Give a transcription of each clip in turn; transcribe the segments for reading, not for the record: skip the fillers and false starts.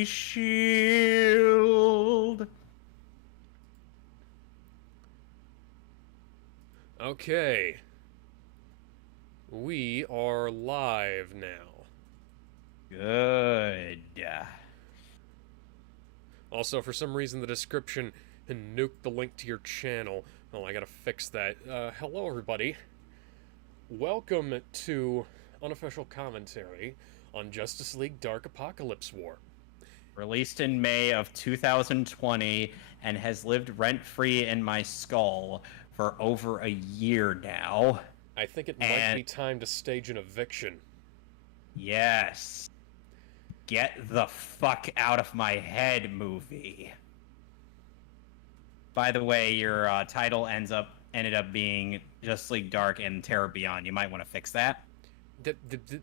shield. Okay. We are live now. Good. Also, for some reason, the description nuked the link to your channel. Oh, I gotta fix that. Hello, everybody. Welcome to Unofficial Commentary on Justice League Dark Apokolips War. Released in May of 2020 and has lived rent-free in my skull for over a year now. I think it might And be time to stage an eviction. yes, get the fuck out of my head, movie. By the way, your title ended up being Justice League Dark and Terror Beyond. You might want to fix that. D- d- d-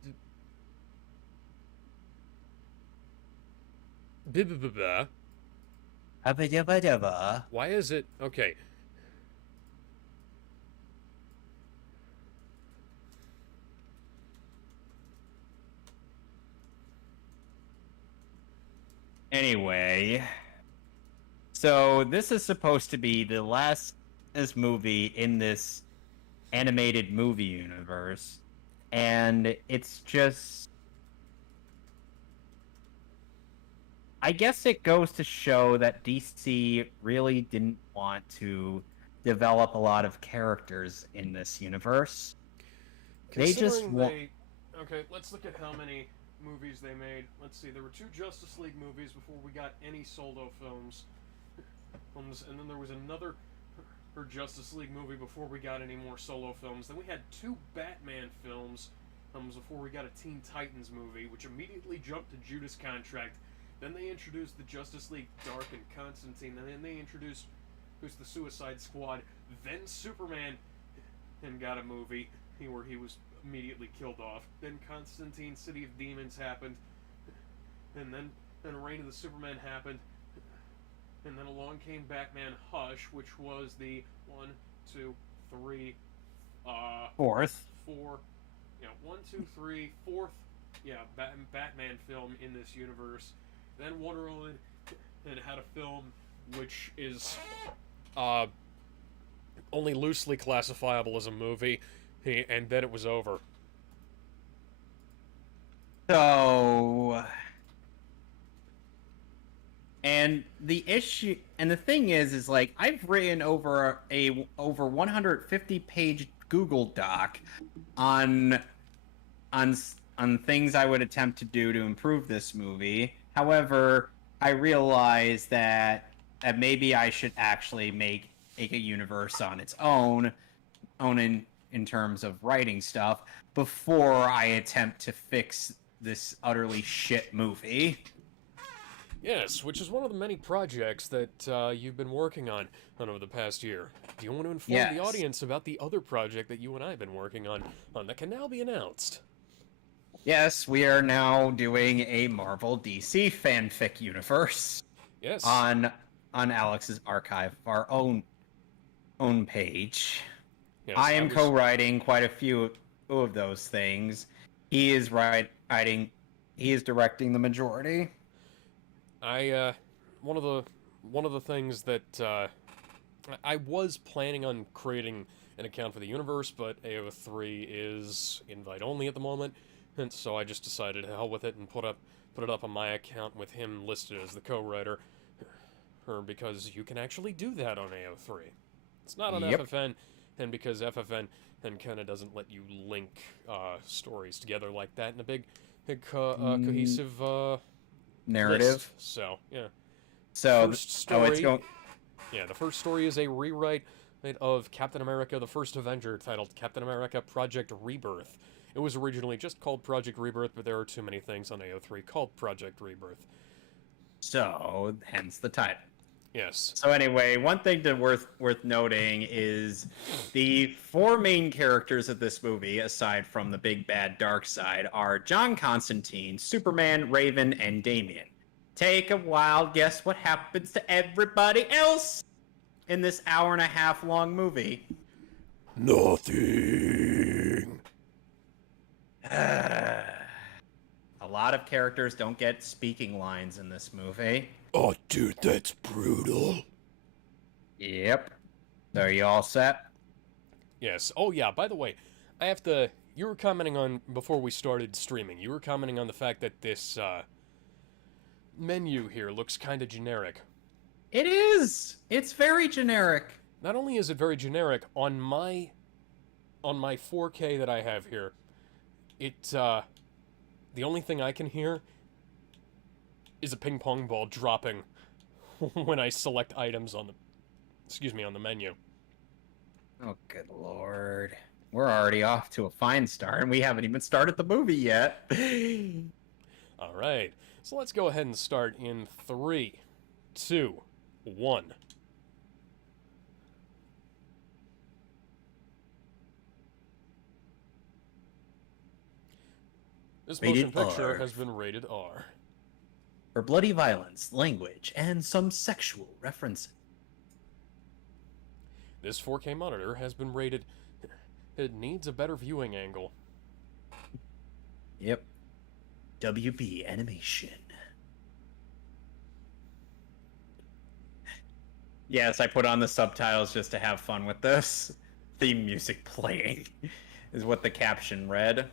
d- Blah. Why is it? Okay. Anyway, so this is supposed to be the last movie in this animated movie universe, and it's just, I guess it goes to show that DC really didn't want to develop a lot of characters in this universe. They just want. Okay, let's look at how many movies they made. Let's see, there were 2 Justice League movies before we got any solo films. And then there was another Justice League movie before we got any more solo films. Then we had 2 Batman films before we got a Teen Titans movie, which immediately jumped to Judas Contract. Then they introduced the Justice League Dark and Constantine. And then they introduced who's the Suicide Squad. Then Superman and got a movie where he was immediately killed off. Then Constantine City of Demons happened. And then Reign of the Superman happened. And then along came Batman Hush, which was the 1, 2, 3, Fourth. 4, 1, 2, 3, fourth, Batman film in this universe. Then Wonder Woman and had a film which is only loosely classifiable as a movie, and then it was over. So, and the issue, and the thing is like I've written over 150-page Google Doc on things I would attempt to do to improve this movie. However, I realize that maybe I should actually make a universe on its own in terms of writing stuff before I attempt to fix this utterly shit movie. Yes, which is one of the many projects that you've been working on over the past year. Do you want to inform the audience about the other project that you and I have been working on that can now be announced? Yes, we are now doing a Marvel DC fanfic universe. Yes. On Alex's archive, our own page. Yes, I am co-writing quite a few of those things. He is writing. He is directing the majority. One of the things that I was planning on creating an account for the universe, but AO3 is invite only at the moment, and so I just decided to hell with it and put it up on my account with him listed as the co-writer, because you can actually do that on AO3. It's not on FFN, and because FFN kind of doesn't let you link stories together like that in a big cohesive narrative. List. So yeah. So first story, the first story is a rewrite of Captain America: The First Avenger, titled Captain America: Project Rebirth. It was originally just called Project Rebirth, but there are too many things on AO3 called Project Rebirth. So hence the title. Yes. So anyway, one thing worth noting is the 4 main characters of this movie, aside from the big bad Darkseid, are John Constantine, Superman, Raven, and Damian. Take a wild guess what happens to everybody else in this hour-and-a-half long movie. Nothing. A lot of characters don't get speaking lines in this movie. Oh, dude, that's brutal. Yep. So are you all set? Yes. Oh, yeah, by the way, I have to... You were commenting on, before we started streaming, you were commenting on the fact that this, menu here looks kind of generic. It is! It's very generic. Not only is it very generic, on my 4K that I have here, the only thing I can hear is a ping pong ball dropping when I select items on the menu. Oh, good lord. We're already off to a fine start, and we haven't even started the movie yet. Alright, so let's go ahead and start in 3, 2, 1. This motion Rated picture R. has been rated R. For bloody violence, language, and some sexual references. This 4K monitor has been rated... It needs a better viewing angle. Yep. WB animation. Yes, I put on the subtitles just to have fun with this. Theme music playing is what the caption read.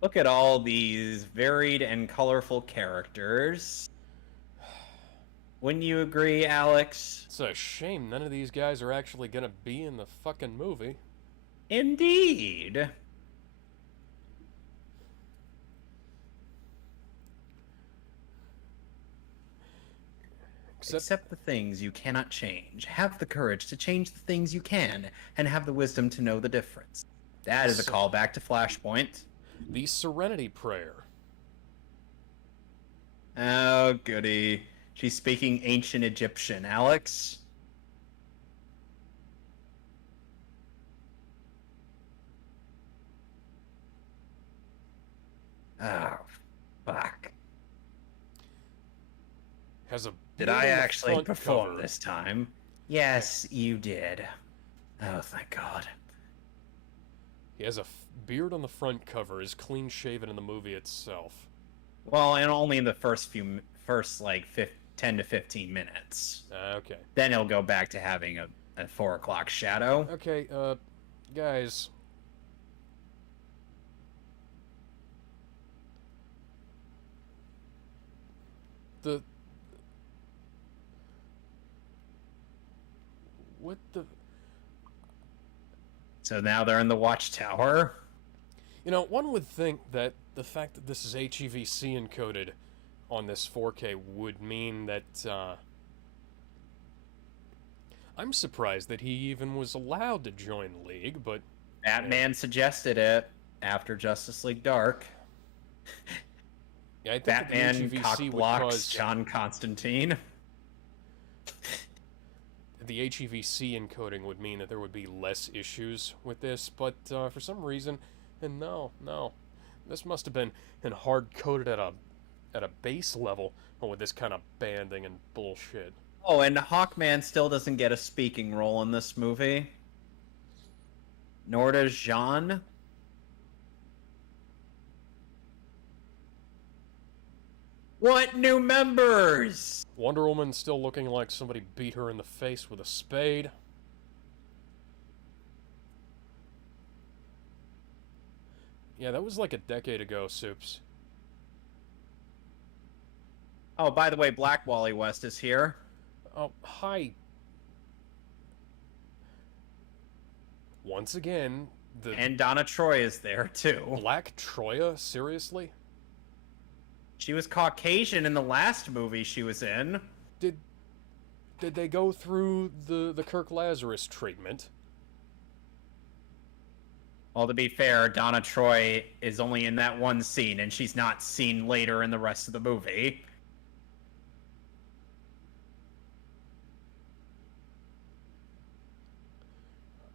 Look at all these varied and colorful characters. Wouldn't you agree, Alex? It's a shame none of these guys are actually gonna be in the fucking movie. Indeed. Accept the things you cannot change. Have the courage to change the things you can, and have the wisdom to know the difference. That is a callback to Flashpoint. The Serenity Prayer. Oh, goody. She's speaking ancient Egyptian, Alex. Oh, fuck. Has a Did I actually perform this time? Yes, you did. Oh, thank God. He has a beard on the front cover, is clean shaven in the movie itself. Well, and only in the first 10 to 15 minutes. Okay. Then he'll go back to having a 4 o'clock shadow. Okay, guys. What the... So now they're in the watchtower. You know, one would think that the fact that this is HEVC encoded on this 4K would mean that, I'm surprised that he even was allowed to join the League, but... Batman suggested it after Justice League Dark. Yeah, I think Batman that cock-blocks John Constantine. The HEVC encoding would mean that there would be less issues with this, but for some reason, and no, this must have been hard-coded at a base level with this kind of banding and bullshit. Oh, and Hawkman still doesn't get a speaking role in this movie. Nor does Jean. What new members? Wonder Woman still looking like somebody beat her in the face with a spade. Yeah, that was like a decade ago, Soups. Oh, by the way, Black Wally West is here. Oh, hi. Once again, And Donna Troy is there, too. Black Troya? Seriously? She was Caucasian in the last movie she was in. Did they go through the Kirk Lazarus treatment? Well, to be fair, Donna Troy is only in that one scene, and she's not seen later in the rest of the movie.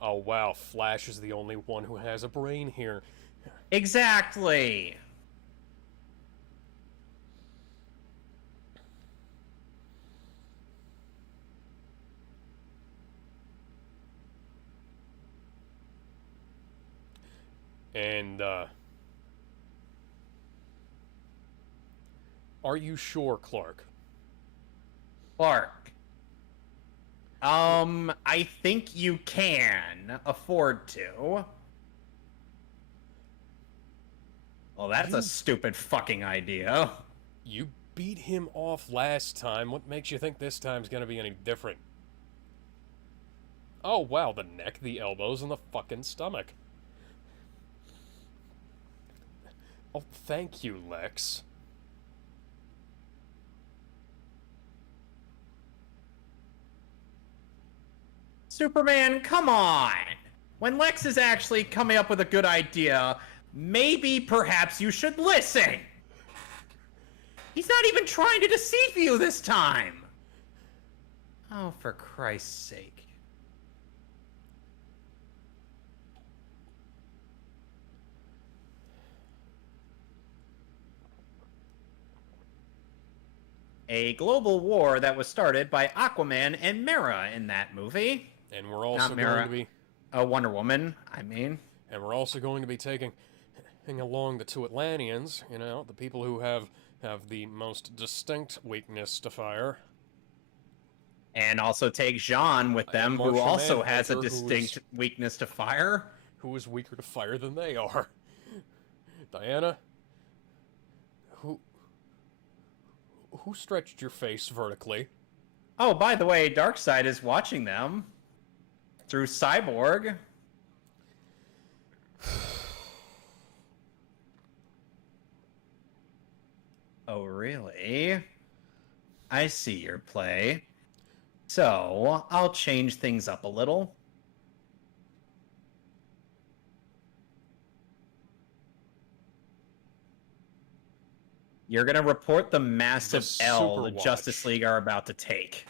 Oh wow, Flash is the only one who has a brain here. Exactly! And, Are you sure, Clark? Clark. I think you can afford to. Well, that's a stupid fucking idea. You beat him off last time. What makes you think this time's gonna be any different? Oh, wow, the neck, the elbows, and the fucking stomach. Oh, thank you, Lex. Superman, come on! When Lex is actually coming up with a good idea, maybe perhaps you should listen! He's not even trying to deceive you this time! Oh, for Christ's sake. A global war that was started by Aquaman and Mera in that movie. And we're also Not Mera. going to be... Wonder Woman, I mean. And we're also going to be taking along the two Atlanteans, you know, the people who have the most distinct weakness to fire. And also take Jean with them, who Martian also has a Manhunter, distinct weakness to fire. Who is weaker to fire than they are. Diana? Who stretched your face vertically? Oh, by the way, Darkseid is watching them. Through Cyborg. Oh, really? I see your play. So, I'll change things up a little. You're gonna report the massive L the Superwatch. Justice League are about to take.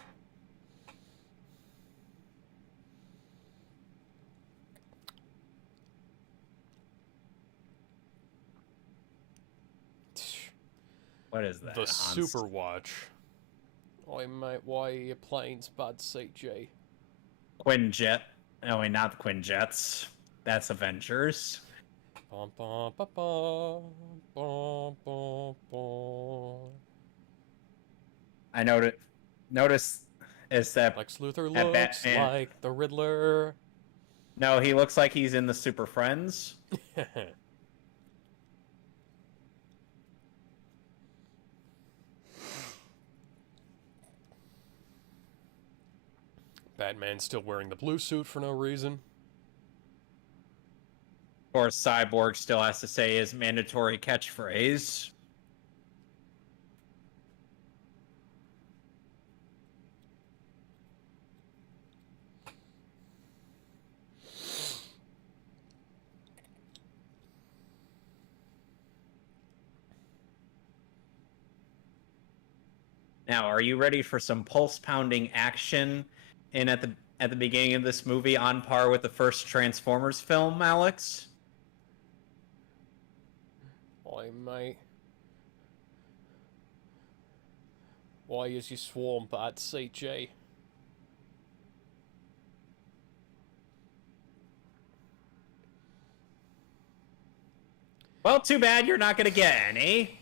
What is that? The Hans? Superwatch. Oi, mate, why are your planes bad, CJ? Quinjet. No, wait, not the Quinjets. That's Avengers. Bum, bum, bum, bum, bum, bum, bum. I notice is that Lex Luthor At looks Batman. like the Riddler. no, he looks like he's in the Super Friends. Batman's still wearing the blue suit for no reason. Of course, Cyborg still has to say his mandatory catchphrase. Now, are you ready for some pulse-pounding action at the beginning of this movie, on par with the first Transformers film, Alex? Oi, mate. Why is your swarm bad, CJ? Well, too bad you're not gonna get any.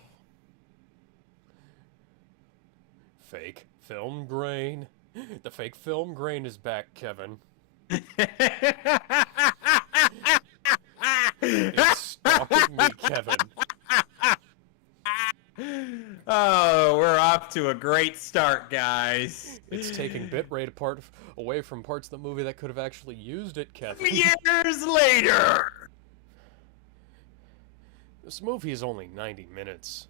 Fake film grain. The fake film grain is back, Kevin. It's stalking me, Kevin. Oh, we're off to a great start, guys. It's taking bitrate away from parts of the movie that could have actually used it, Kevin. Years later. This movie is only 90 minutes.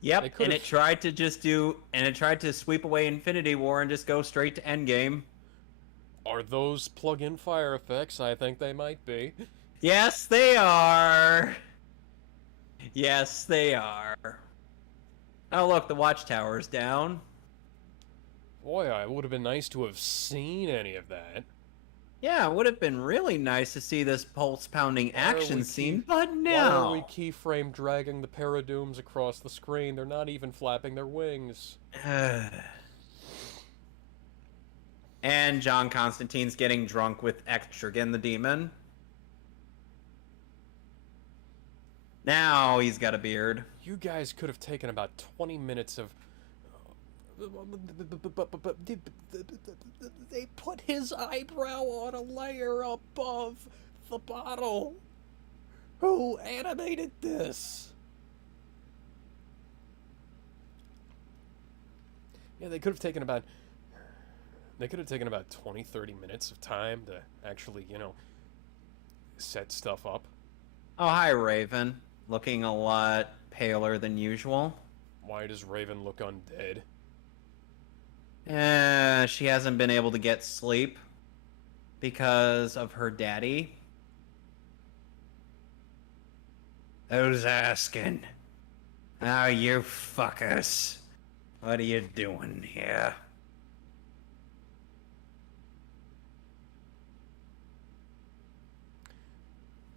Yep, and it tried to sweep away Infinity War and just go straight to Endgame. Are those plug-in fire effects? I think they might be. Yes, they are. Yes, they are. Oh, look, the watchtower's down. Boy, it would have been nice to have seen any of that. Yeah, it would have been really nice to see this pulse-pounding action scene, but no. Why are we keyframe dragging the Paradooms across the screen? They're not even flapping their wings. And John Constantine's getting drunk with Etrigan the Demon. Now he's got a beard. You guys could have taken about 20 minutes of. They put his eyebrow on a layer above the bottle. Who animated this? Yeah, they could have taken about 20, 30 minutes of time to actually, set stuff up. Oh, hi, Raven. Looking a lot paler than usual. Why does Raven look undead? She hasn't been able to get sleep because of her daddy. Who's asking? Oh, you fuckers. What are you doing here?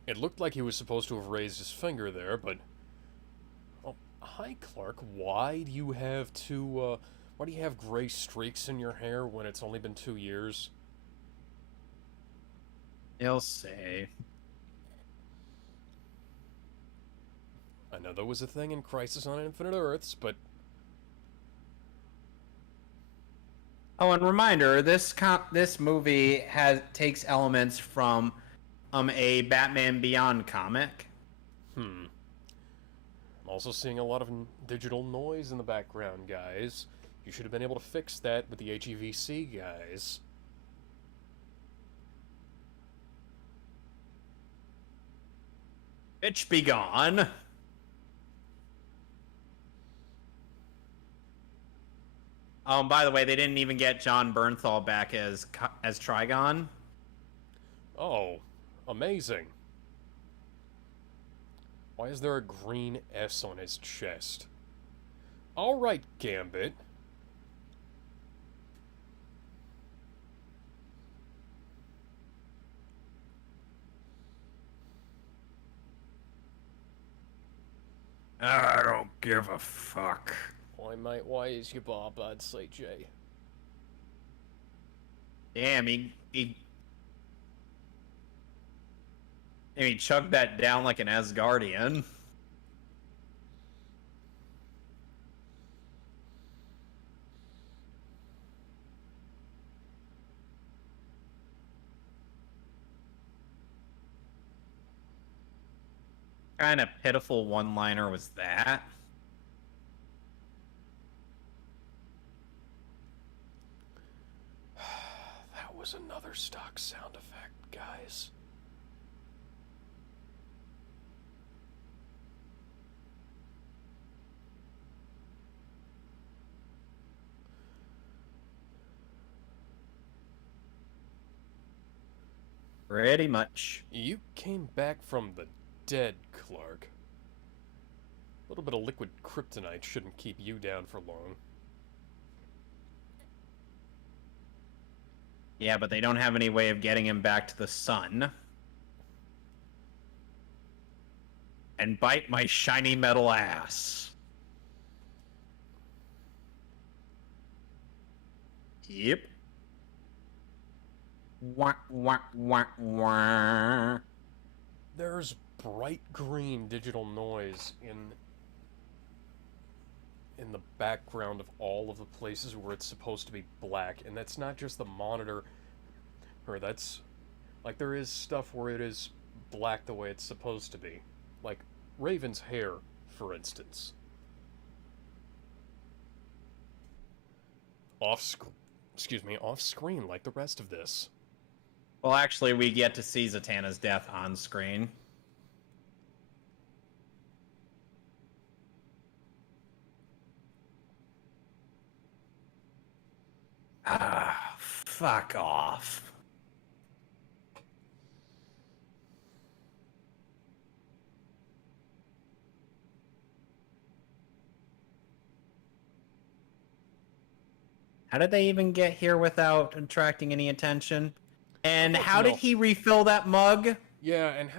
It looked like he was supposed to have raised his finger there, but... Oh, hi, Clark. Why do you have why do you have gray streaks in your hair when it's only been 2 years? You'll see. I know that was a thing in Crisis on Infinite Earths, but... Oh, and reminder, this movie takes elements from a Batman Beyond comic. I'm also seeing a lot of digital noise in the background, guys. You should have been able to fix that with the HEVC, guys. Bitch be gone. Oh, and by the way, they didn't even get John Bernthal back as Trigon. Oh, amazing. Why is there a green S on his chest? Alright, Gambit. I don't give a fuck. Why, mate, why is your bar bad, CJ? Damn, he chugged that down like an Asgardian. Kind of pitiful one-liner was that? That was another stock sound effect, guys. Pretty much. You came back from the dead, Clark. A little bit of liquid kryptonite shouldn't keep you down for long. Yeah, but they don't have any way of getting him back to the sun. And bite my shiny metal ass. Yep. Wah, wah, wah, wah. There's bright green digital noise in the background of all of the places where it's supposed to be black, and that's not just the monitor, or that's like there is stuff where it is black the way it's supposed to be, like Raven's hair, for instance. Off screen like the rest of this. Well, actually, we get to see Zatanna's death on screen. Ah, fuck off. How did they even get here without attracting any attention? And how did he refill that mug? Yeah, and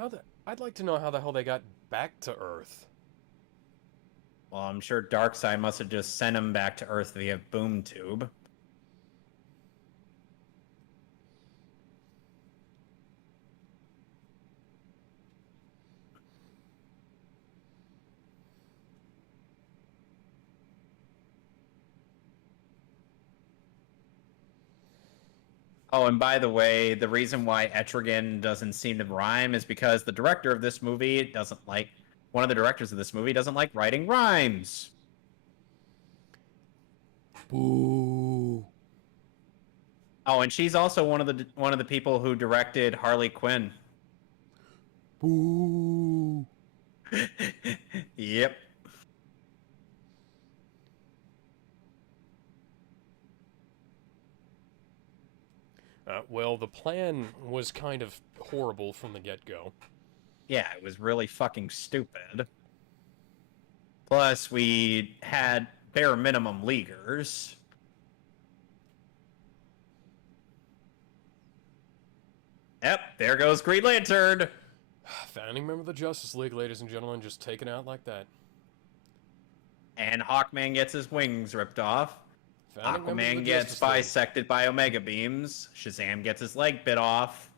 I'd like to know how the hell they got back to Earth. Well, I'm sure Darkseid must have just sent him back to Earth via boom tube. Oh, and by the way, the reason why Etrigan doesn't seem to rhyme is because the director of this movie doesn't like one of the directors of this movie doesn't like writing rhymes. Boo. Oh, and she's also one of the people who directed Harley Quinn. Boo. Yep. Well, the plan was kind of horrible from the get-go. Yeah, it was really fucking stupid. Plus, we had bare minimum leaguers. Yep, there goes Green Lantern. Founding member of the Justice League, ladies and gentlemen, just taken out like that. And Hawkman gets his wings ripped off. Founding member of Aquaman the gets Justice League. bisected by Omega beams. Shazam gets his leg bit off.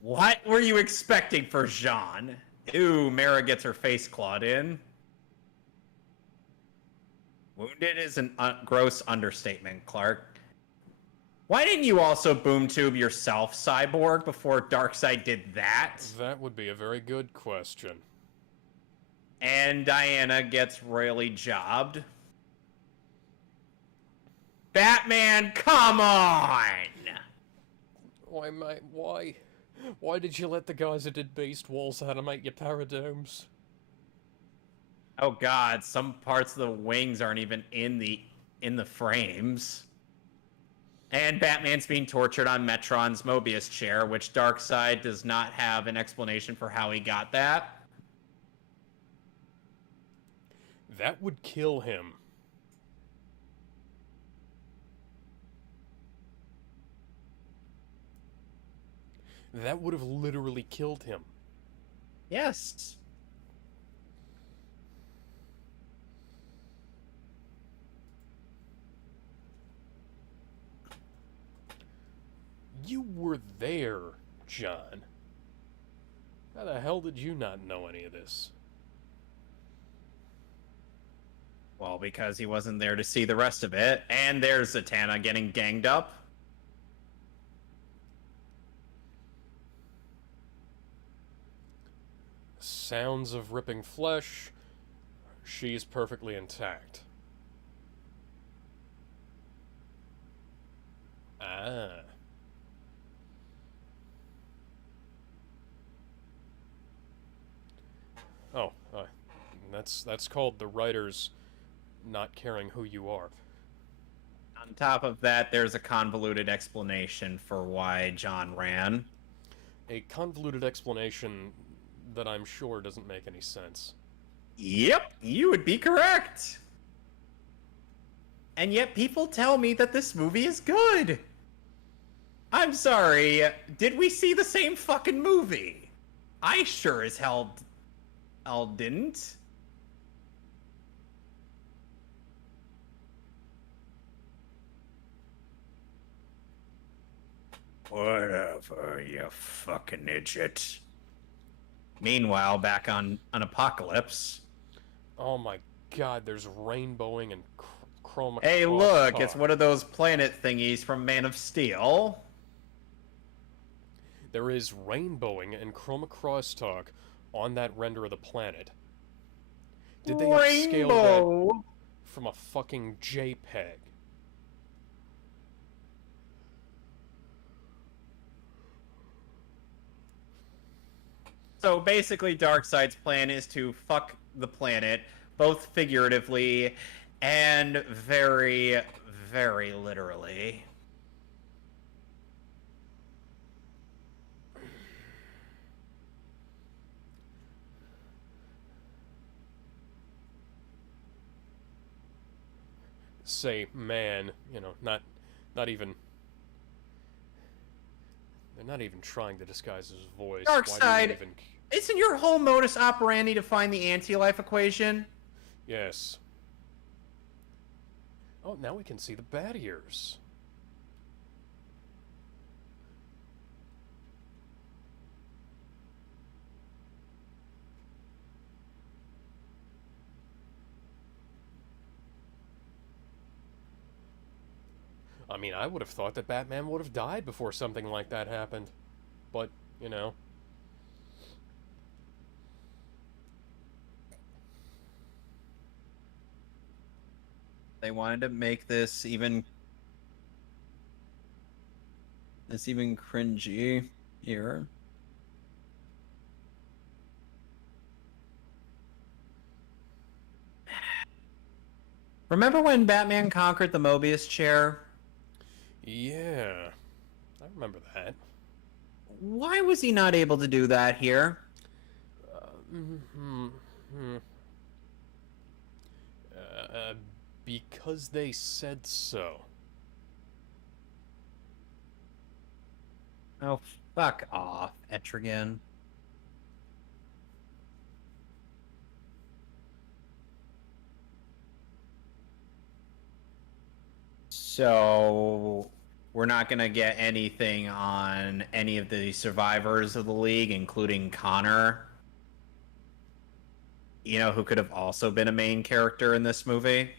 What were you expecting for Jean? Ooh, Mara gets her face clawed in. Wounded is a gross understatement, Clark. Why didn't you also boom tube yourself, Cyborg, before Darkseid did that? That would be a very good question. And Diana gets royally jobbed. Batman, come on! Why did you let the guys that did Beast Walls animate your paradomes? Oh god, some parts of the wings aren't even in the frames. And Batman's being tortured on Metron's Mobius chair, which Darkseid does not have an explanation for how he got that. That would kill him. That would have literally killed him. Yes. You were there, John. How the hell did you not know any of this? Well, because he wasn't there to see the rest of it. And there's Zatanna getting ganged up. Sounds of ripping flesh. She's perfectly intact. Ah. Oh, that's called the writers not caring who you are. On top of that, there's a convoluted explanation for why John ran. A convoluted explanation that I'm sure doesn't make any sense. Yep, you would be correct. And yet people tell me that this movie is good. I'm sorry, did we see the same fucking movie? I sure as hell didn't. Whatever, you fucking idiot. Meanwhile, back on Apokolips. Oh my god, there's rainbowing and chroma. Hey, look, it's one of those planet thingies from Man of Steel. There is rainbowing and chroma crosstalk on that render of the planet. Did they upscale that from a fucking JPEG? So basically, Darkseid's plan is to fuck the planet, both figuratively and very, very literally. Say, man, you know, not even. They're not even trying to disguise his voice. Darkseid, isn't your whole modus operandi to find the anti-life equation? Yes. Oh, now we can see the bat ears. I mean, I would have thought that Batman would have died before something like that happened. But, you know. They wanted to make this even cringy here. Remember when Batman conquered the Mobius chair? Yeah. I remember that. Why was he not able to do that here? Hmm. Because they said so. Oh, fuck off, Etrigan. So, we're not going to get anything on any of the survivors of the league, including Connor. You know, who could have also been a main character in this movie?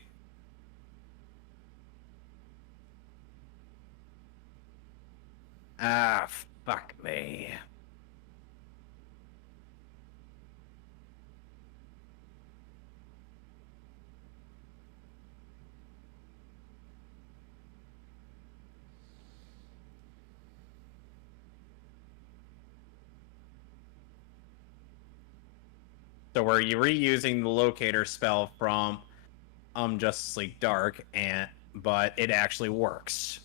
Ah, fuck me. So we're reusing the locator spell from Justice League Dark, but it actually works.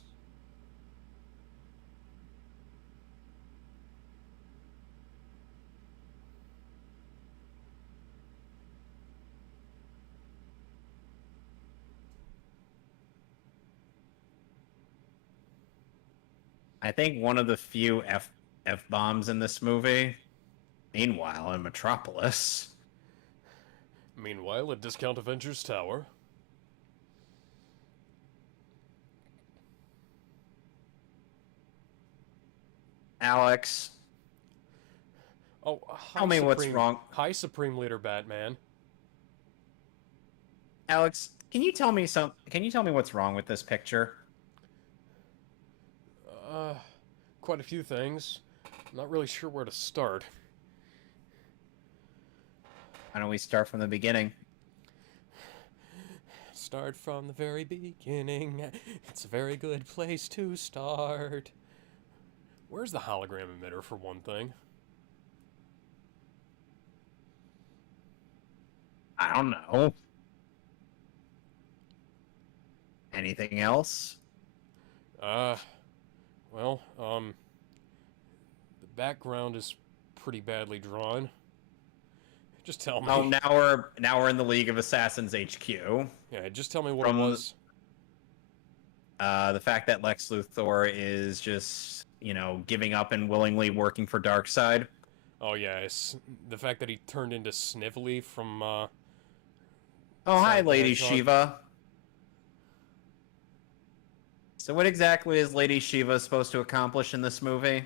I think one of the few F bombs in this movie. Meanwhile, in Metropolis. Meanwhile, at Discount Avengers Tower. Alex. Oh, Tell me what's wrong. Hi, Supreme Leader Batman. Alex, can you tell me what's wrong with this picture? Quite a few things. I'm not really sure where to start. Why don't we start from the beginning? Start from the very beginning. It's a very good place to start. Where's the hologram emitter, for one thing? I don't know. Anything else? Well, the background is pretty badly drawn. Just tell me. Oh, now we're in the League of Assassins HQ. Yeah, just tell me what it was. The fact that Lex Luthor is just, giving up and willingly working for Darkseid. Oh yeah, it's the fact that he turned into Snively from. Oh, hi, Lady Shiva. So what exactly is Lady Shiva supposed to accomplish in this movie?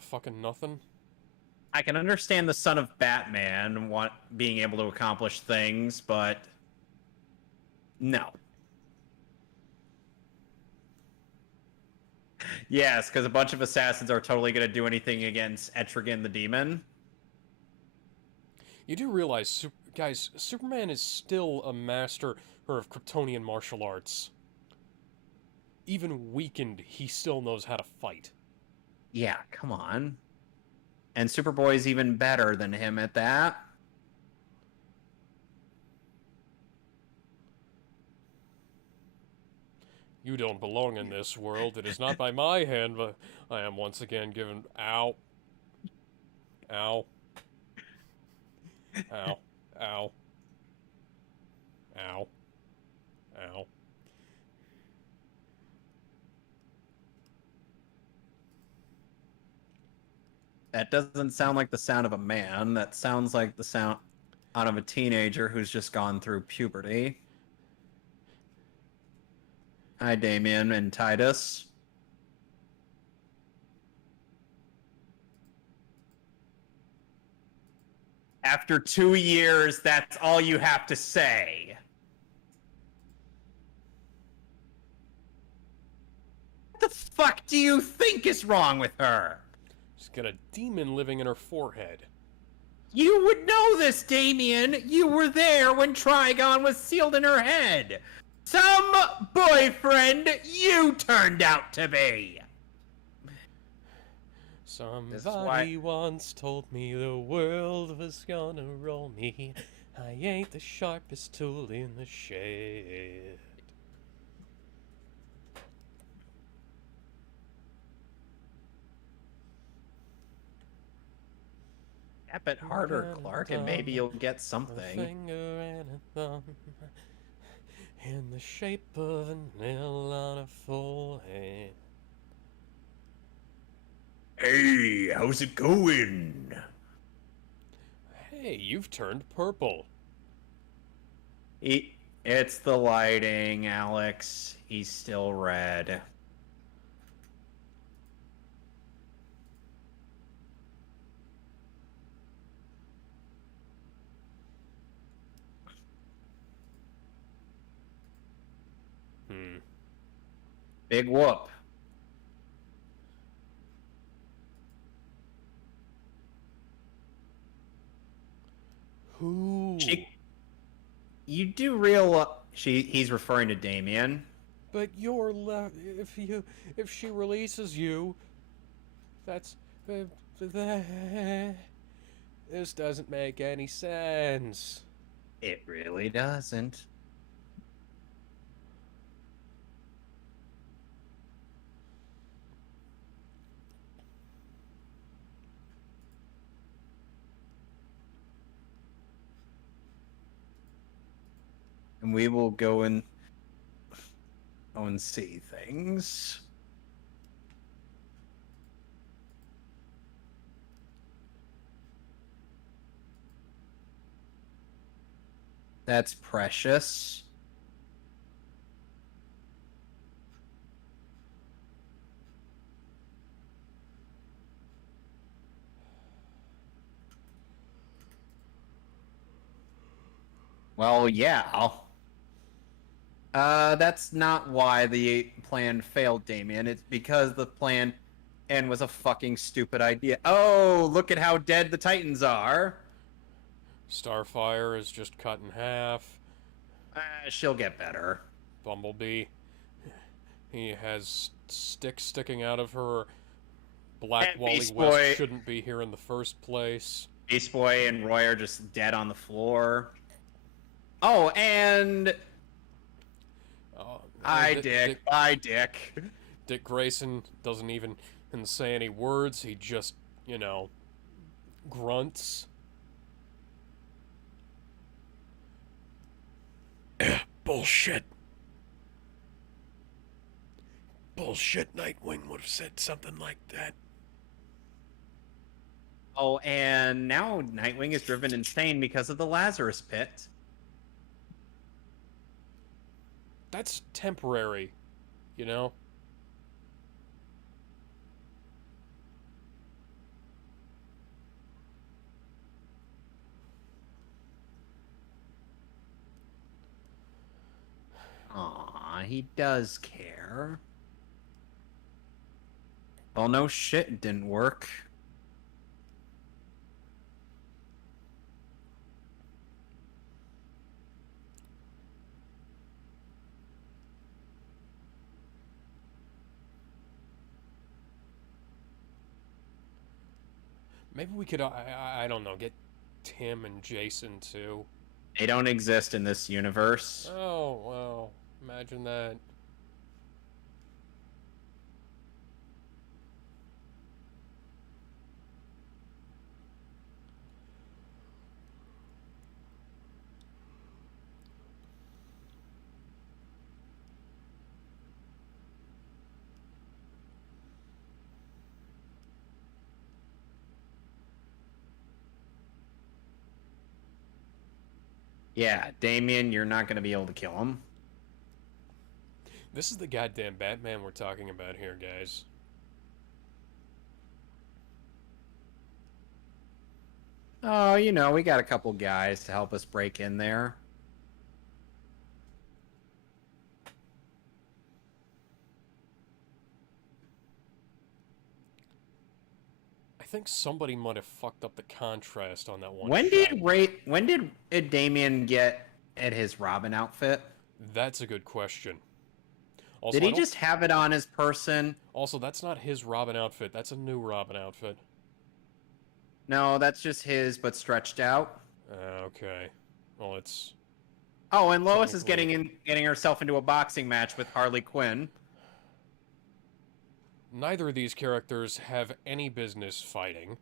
Fucking nothing. I can understand the son of Batman being able to accomplish things, but no. Yes, because a bunch of assassins are totally going to do anything against Etrigan the Demon. You do realize, guys, Superman is still a master of Kryptonian martial arts. Even weakened, he still knows how to fight. Yeah, come on. And Superboy's even better than him at that. You don't belong in this world. It is not by my hand, but I am once again given... Ow. Ow. Ow. Ow. Ow. Ow. That doesn't sound like the sound of a man. That sounds like the sound out of a teenager who's just gone through puberty. Hi, Damien and Titus. After 2 years, that's all you have to say. the fuck do you think is wrong with her? She's got a demon living in her forehead. You would know this, Damien. You were there when Trigon was sealed in her head. Some boyfriend you turned out to be. Somebody once told me the world was gonna roll me. I ain't the sharpest tool in the shed. Tap it harder, Clark, and maybe you'll get something. A finger and a thumb in the shape of a nail on a forehead. Hey, how's it going? Hey, you've turned purple. It's the lighting, Alex. He's still red. Big whoop. Who? You do real. He's referring to Damien. But you're left. If she releases you, that's this doesn't make any sense. It really doesn't. And we will go and see things. That's precious. Well, yeah. That's not why the plan failed, Damien. It's because the plan and was a fucking stupid idea. Oh, look at how dead the Titans are. Starfire is just cut in half. She'll get better. Bumblebee, he has sticks sticking out of her. Black And Wally Beast West Boy. shouldn't be here in the first place. Beast Boy and Roy are just dead on the floor. Oh, and Hi, Dick. Bye, Dick. Dick Grayson doesn't even say any words. He just, grunts. Bullshit. Bullshit. Nightwing would have said something like that. Oh, and now Nightwing is driven insane because of the Lazarus Pit. That's temporary, you know? Aw, he does care. Well, no shit, it didn't work. Maybe we could, I don't know, get Tim and Jason too. They don't exist in this universe. Oh, well, imagine that. Yeah, Damien, you're not going to be able to kill him. This is the goddamn Batman we're talking about here, guys. Oh, we got a couple guys to help us break in there. think somebody might have fucked up the contrast on that one When shot. did Damien get at his Robin outfit? That's a good question. Also, Did he just have it on his person? Also, that's not his Robin outfit. That's a new Robin outfit. No, that's just his, but stretched out. Okay. Well, it's... Oh, and Lois is Technically- getting herself into a boxing match with Harley Quinn. Neither of these characters have any business fighting.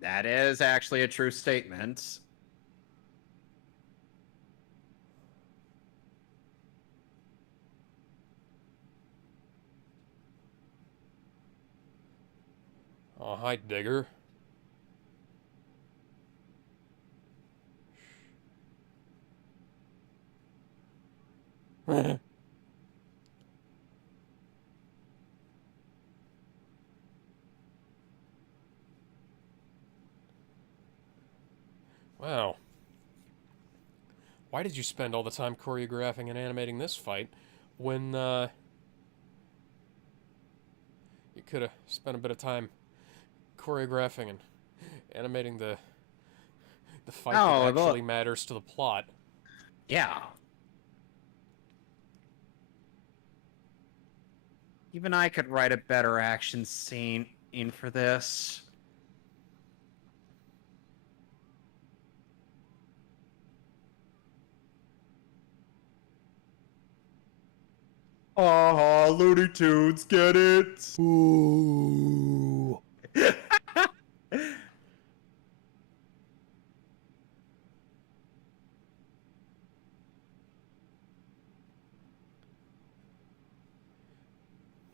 That is actually a true statement. Oh, hi, Digger. Wow. Why did you spend all the time choreographing and animating this fight when, you could have spent a bit of time choreographing and animating the fight that actually matters to the plot? Yeah. Even I could write a better action scene in for this. Oh, Looney Tunes, get it? Ooh.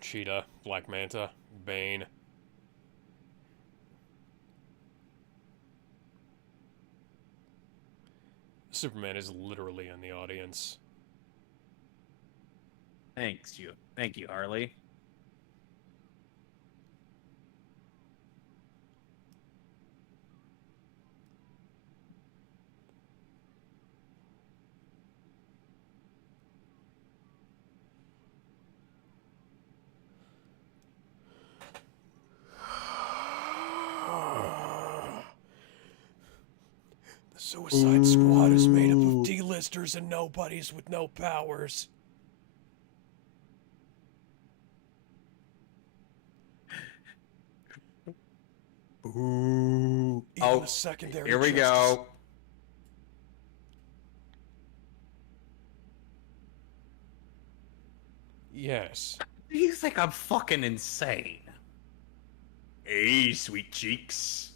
Cheetah, Black Manta, Bane. Superman is literally in the audience. Thank you, Harley. The Suicide Squad is made up of D-listers and nobodies with no powers. Ooh. Even the secondary here we justice- go. Yes. You think I'm fucking insane? Hey, sweet cheeks.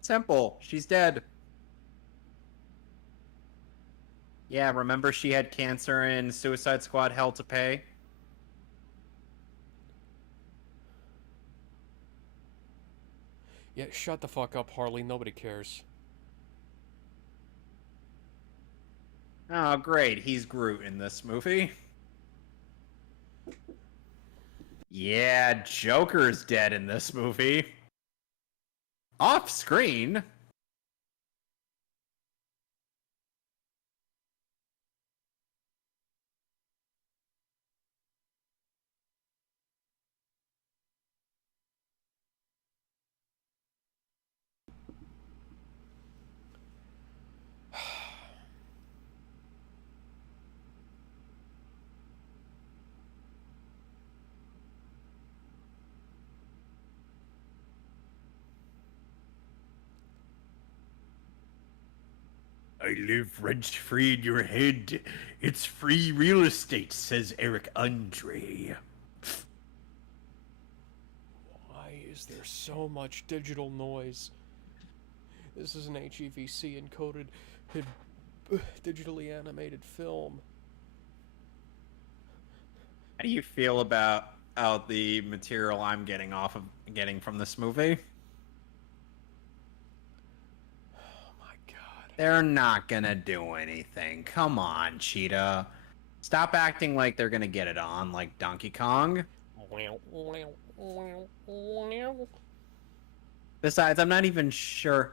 Simple. She's dead. Yeah, remember she had cancer and Suicide Squad Hell to Pay? Yeah, shut the fuck up, Harley. Nobody cares. Oh, great. He's Groot in this movie. Yeah, Joker's dead in this movie. Off screen. I live rent-free in your head. It's free real estate, says Eric Andre. Why is there so much digital noise? This is an HEVC encoded, digitally animated film. How do you feel about the material I'm getting from this movie? Oh my god. They're not gonna do anything. Come on, Cheetah. Stop acting like they're gonna get it on like Donkey Kong. Besides, I'm not even sure.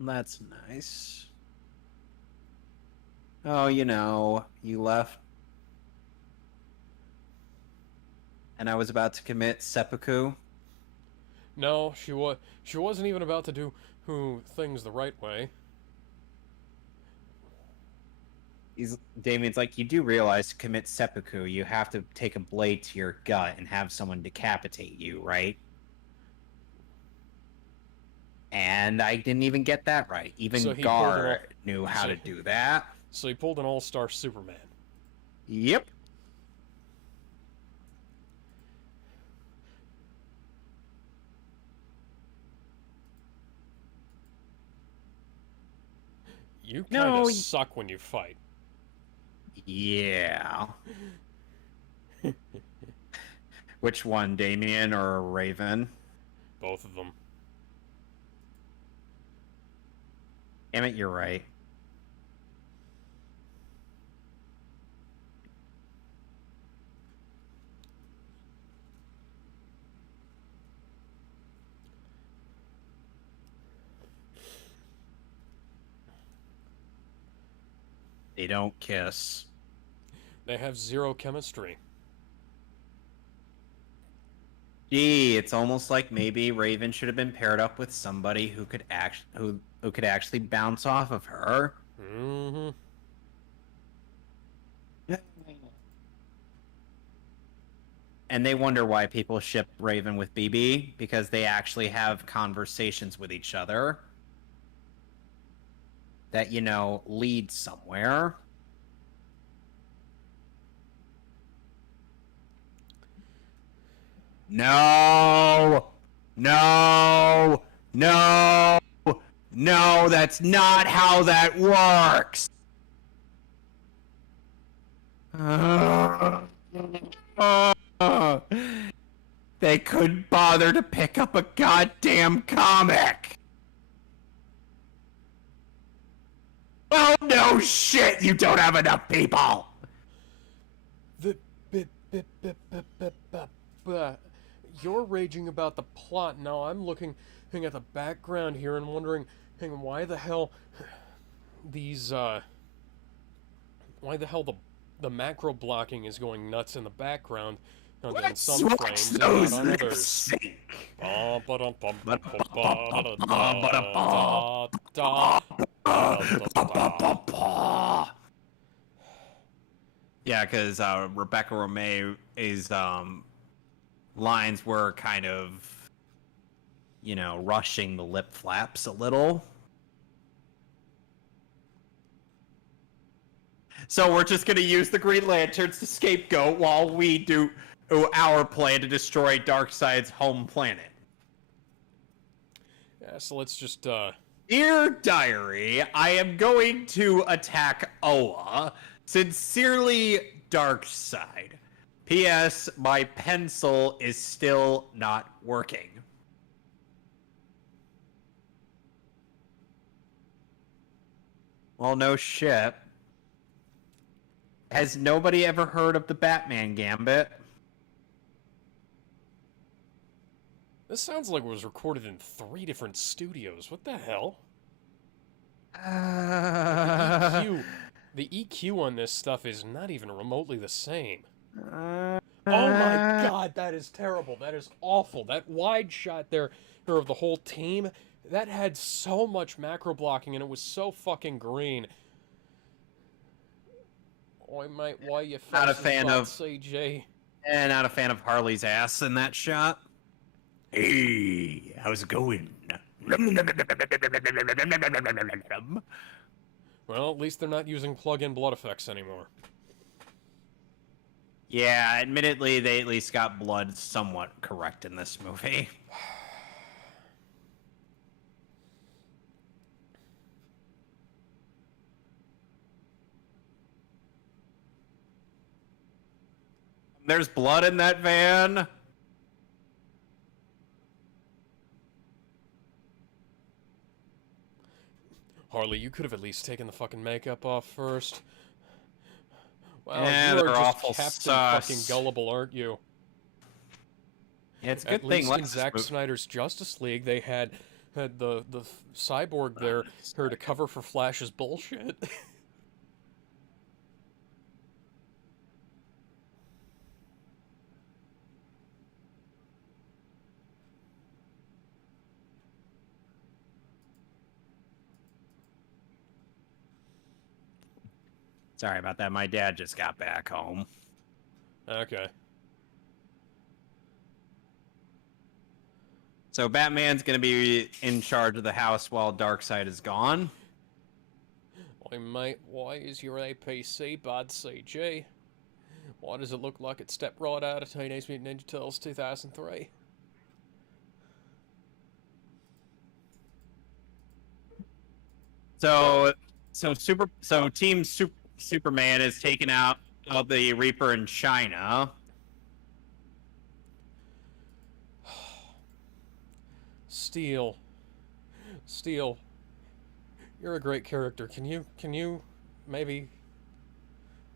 That's nice. Oh, you know, you left, and I was about to commit seppuku. No, she wasn't even about to do things the right way. Damien's like, you do realize to commit seppuku, you have to take a blade to your gut and have someone decapitate you, right? And I didn't even get that right. Even So he Gar knew how to do that. So he pulled an all-star Superman. Yep. You kind of suck when you fight. Yeah. Which one, Damien or Raven? Both of them. Damn it, you're right. They don't kiss. They have zero chemistry. Gee, it's almost like maybe Raven should have been paired up with somebody who could actually bounce off of her. Mm-hmm. And they wonder why people ship Raven with BB, because they actually have conversations with each other that, you know, lead somewhere. No! No! No! No, that's not how that works! They couldn't bother to pick up a goddamn comic! Oh no shit, you don't have enough people! You're raging about the plot. Now I'm looking at the background here and wondering why the hell these why the hell the macro blocking is going nuts in the background on some frames and not on others. Yeah, because Rebecca Romij's lines were kind of, you know, rushing the lip flaps a little. So we're just going to use the Green Lanterns to scapegoat while we do our plan to destroy Darkseid's home planet. Yeah, so let's just, Dear Diary, I am going to attack Oa. Sincerely, Darkseid. P.S. My pencil is still not working. Well, no shit. Has nobody ever heard of the Batman Gambit? This sounds like it was recorded in 3 different studios. What the hell? The EQ on this stuff is not even remotely the same. Oh my god, that is terrible. That is awful. That wide shot there of the whole team, that had so much macro blocking and it was so fucking green. Oh, mate, why you not a fan of CJ? And not a fan of Harley's ass in that shot. Hey, how's it going? Well, at least they're not using plug-in blood effects anymore. Yeah, admittedly, they at least got blood somewhat correct in this movie. There's blood in that van. Harley, you could have at least taken the fucking makeup off first. Wow, Yeah, you are they're just awful Captain fucking sus. Gullible, aren't you? Yeah, it's a At good thing least in Lexus Zack movie. Snyder's Justice League, they had the cyborg there her to cover for Flash's bullshit. Sorry about that. My dad just got back home. Okay. So Batman's gonna be in charge of the house while Darkseid is gone. Why, mate, why is your APC bad CG? Why does it look like it stepped right out of Teenage Mutant Ninja Turtles 2003? So Team Superman is taking out the Reaper in China. Steel. Steel. You're a great character. Can you maybe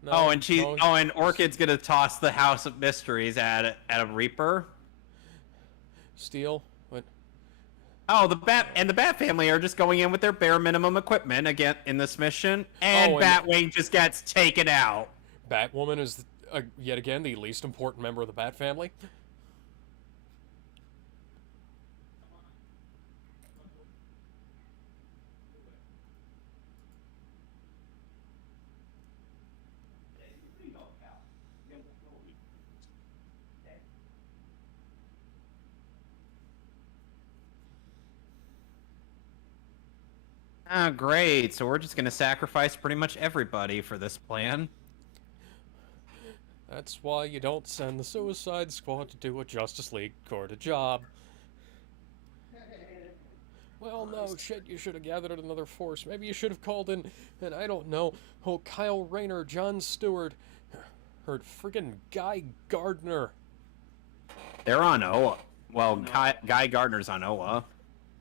no, and Orchid's gonna toss the House of Mysteries at a Reaper. Steel? What? Oh, the Bat family are just going in with their bare minimum equipment again in this mission, and Batwing just gets taken out. Batwoman is yet again the least important member of the Bat family. Ah, great. So we're just gonna sacrifice pretty much everybody for this plan. That's why you don't send the Suicide Squad to do a Justice League Court of job. Well, no, shit, you should have gathered another force. Maybe you should have called in, and I don't know, Kyle Rayner, John Stewart, or friggin' Guy Gardner. They're on Oa. Well, Guy Gardner's on Oa.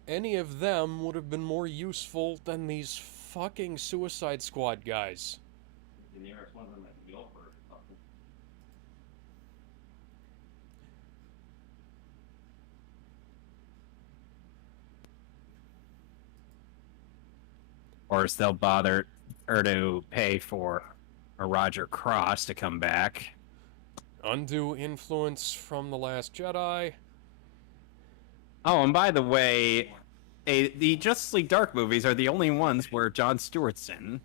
Any of them would have been more useful than these fucking Suicide Squad guys. Of course, they'll bother or to pay for a Roger Cross to come back. Undue influence from The Last Jedi. Oh, and by the way, the Justice League Dark movies are the only ones where Jon Stewart's in.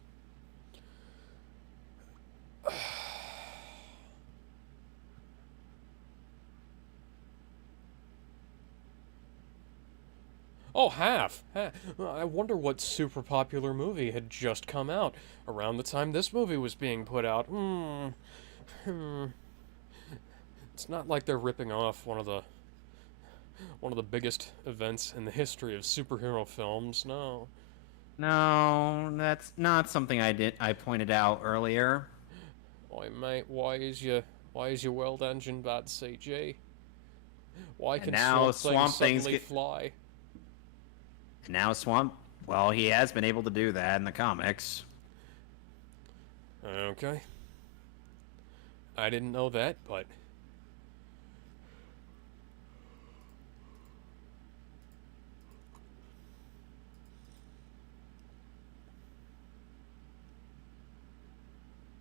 Oh, half. I wonder what super popular movie had just come out around the time this movie was being put out. It's not like they're ripping off one of the biggest events in the history of superhero films. No. No, that's not something I pointed out earlier. Why, mate? Why is your world engine bad CG? Why can Swamp Thing suddenly fly? And now well, he has been able to do that in the comics. Okay. I didn't know that, but...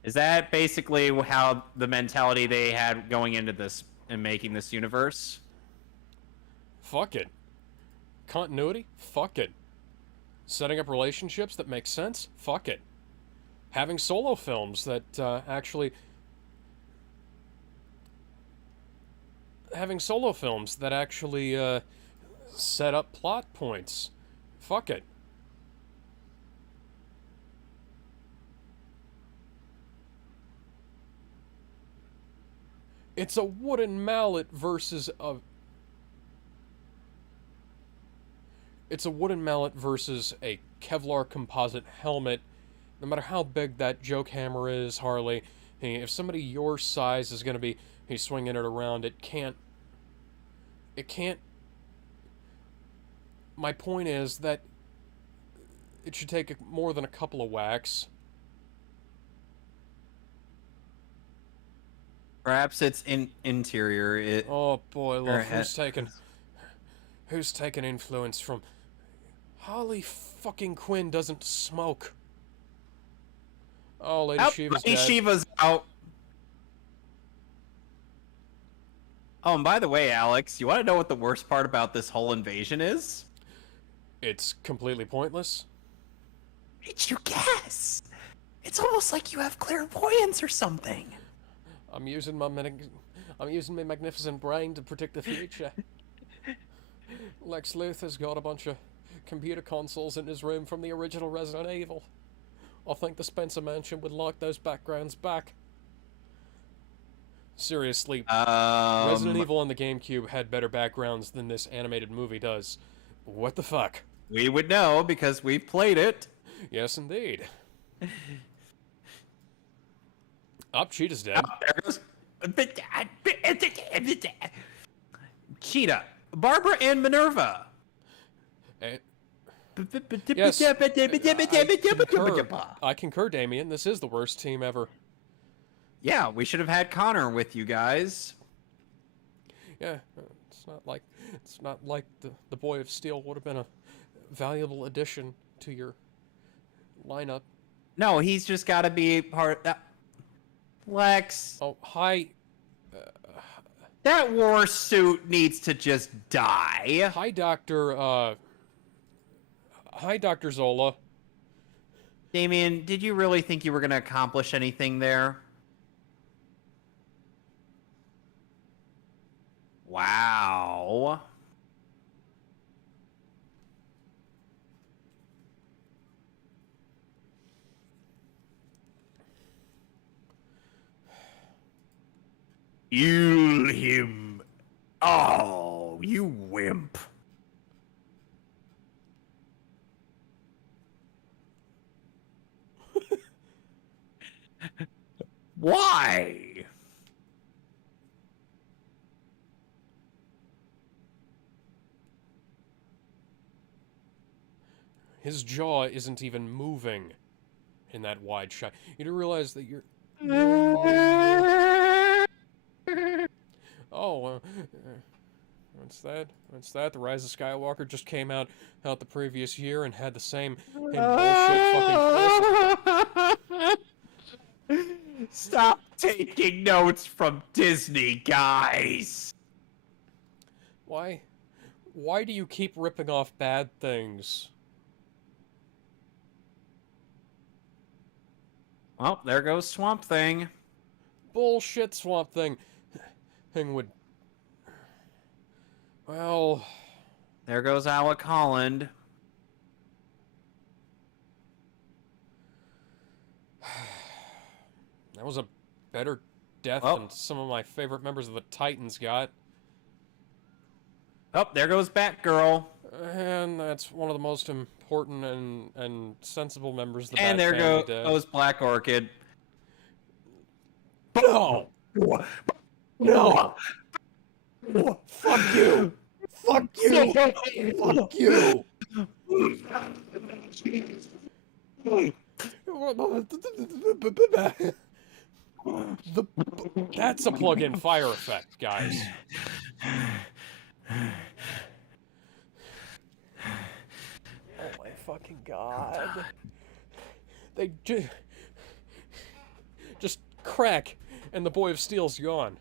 Is that basically how the mentality they had going into this and making this universe? Fuck it. Continuity? Fuck it. Setting up relationships that make sense? Fuck it. Having solo films that actually set up plot points. Fuck it. It's a wooden mallet versus a... It's a wooden mallet versus a Kevlar composite helmet. No matter how big that joke hammer is, Harley, if somebody your size is going to be swinging it around, it can't... My point is that it should take more than a couple of whacks. Perhaps it's interior. Oh boy, Or love, who's taken influence from Harley fucking Quinn doesn't smoke. Oh, Lady Shiva's Lady dead. Shiva's out. Oh, and by the way, Alex, you want to know what the worst part about this whole invasion is? It's completely pointless. Did you guess? It's almost like you have clairvoyance or something. I'm using my magnificent brain to predict the future. Lex Luthor's got a bunch of computer consoles in his room from the original Resident Evil. I think the Spencer Mansion would like those backgrounds back. Seriously, Resident Evil on the GameCube had better backgrounds than this animated movie does. What the fuck? We would know because we've played it. Yes, indeed. Up, Cheetah's dead. There goes Cheetah, Barbara, and Minerva. Yes, I concur, Damien. This is the worst team ever. Yeah, we should have had Connor with you guys. Yeah, it's not like the Boy of Steel would have been a valuable addition to your lineup. No, he's just got to be part of that. Lex. Oh, hi. That war suit needs to just die. Hi, Dr. Zola. Damien, did you really think you were going to accomplish anything there? Wow. You him. Oh, you wimp. Why? His jaw isn't even moving in that wide shot. You do realize that you're... Oh, what's that? What's that? The Rise of Skywalker just came out the previous year and had the same bullshit fucking... Stop taking notes from Disney, guys. Why do you keep ripping off bad things? Well, there goes Swamp Thing. Bullshit, Swamp Thing. Thing would... Well... There goes Alec Holland. That was a better death than some of my favorite members of the Titans got. Oh, there goes Batgirl. And that's one of the most important and sensible members of the And Bat there family goes Black Orchid. No! No! Fuck you! Fuck you! Fuck you! That's a plug-in fire effect, guys. Oh my fucking god. They just crack, and the Boy of Steel's gone.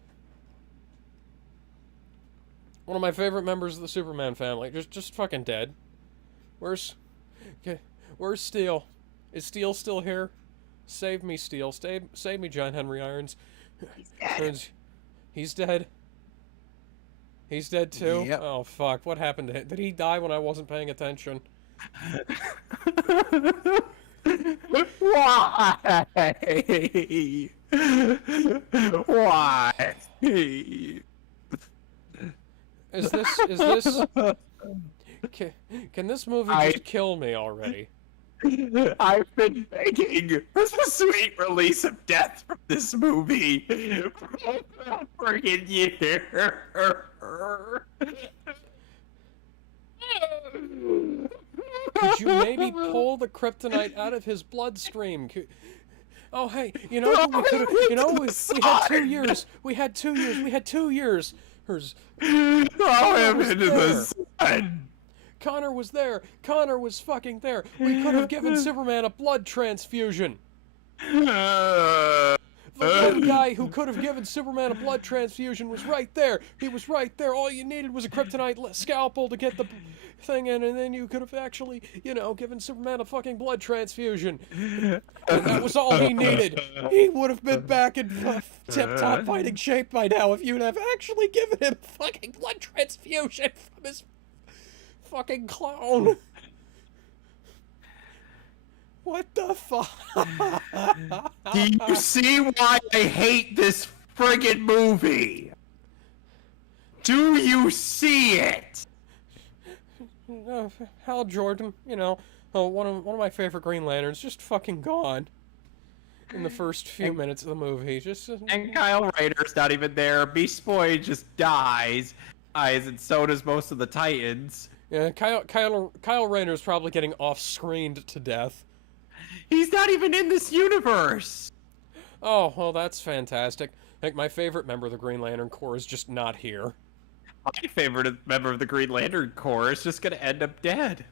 One of my favorite members of the Superman family, just fucking dead. Where's Steel? Is Steel still here? Save me, Steel. Save me, John Henry Irons. He's dead. He's dead. He's dead too? Yep. Oh, fuck. What happened to him? Did he die when I wasn't paying attention? Why? Why? Is this... Can this movie just kill me already? I've been begging for the sweet release of death from this movie for a friggin' year. Could you maybe pull the kryptonite out of his bloodstream? Oh, hey, you know, we could have, you know, we had 2 years. We had 2 years. We had 2 years. Hers. Throw him was into there. the sun. Connor was there. Connor was fucking there. We could have given Superman a blood transfusion. The one guy who could have given Superman a blood transfusion was right there. He was right there. All you needed was a kryptonite scalpel to get the thing in, and then you could have actually, you know, given Superman a fucking blood transfusion. And that was all he needed. He would have been back in tip-top fighting shape by now if you'd have actually given him a fucking blood transfusion from his fucking clone. What the fuck? Do you see why I hate this friggin' movie? Do you see it? Hal Jordan, you know, one of my favorite Green Lanterns, just fucking gone in the first few minutes of the movie. Just and Kyle Rayner's not even there. Beast Boy just dies, and so does most of the Titans. Yeah, Kyle Rayner's probably getting off-screened to death. He's not even in this universe. Oh, well, that's fantastic. I think my favorite member of the Green Lantern Corps is just not here. My favorite member of the Green Lantern Corps is just gonna end up dead.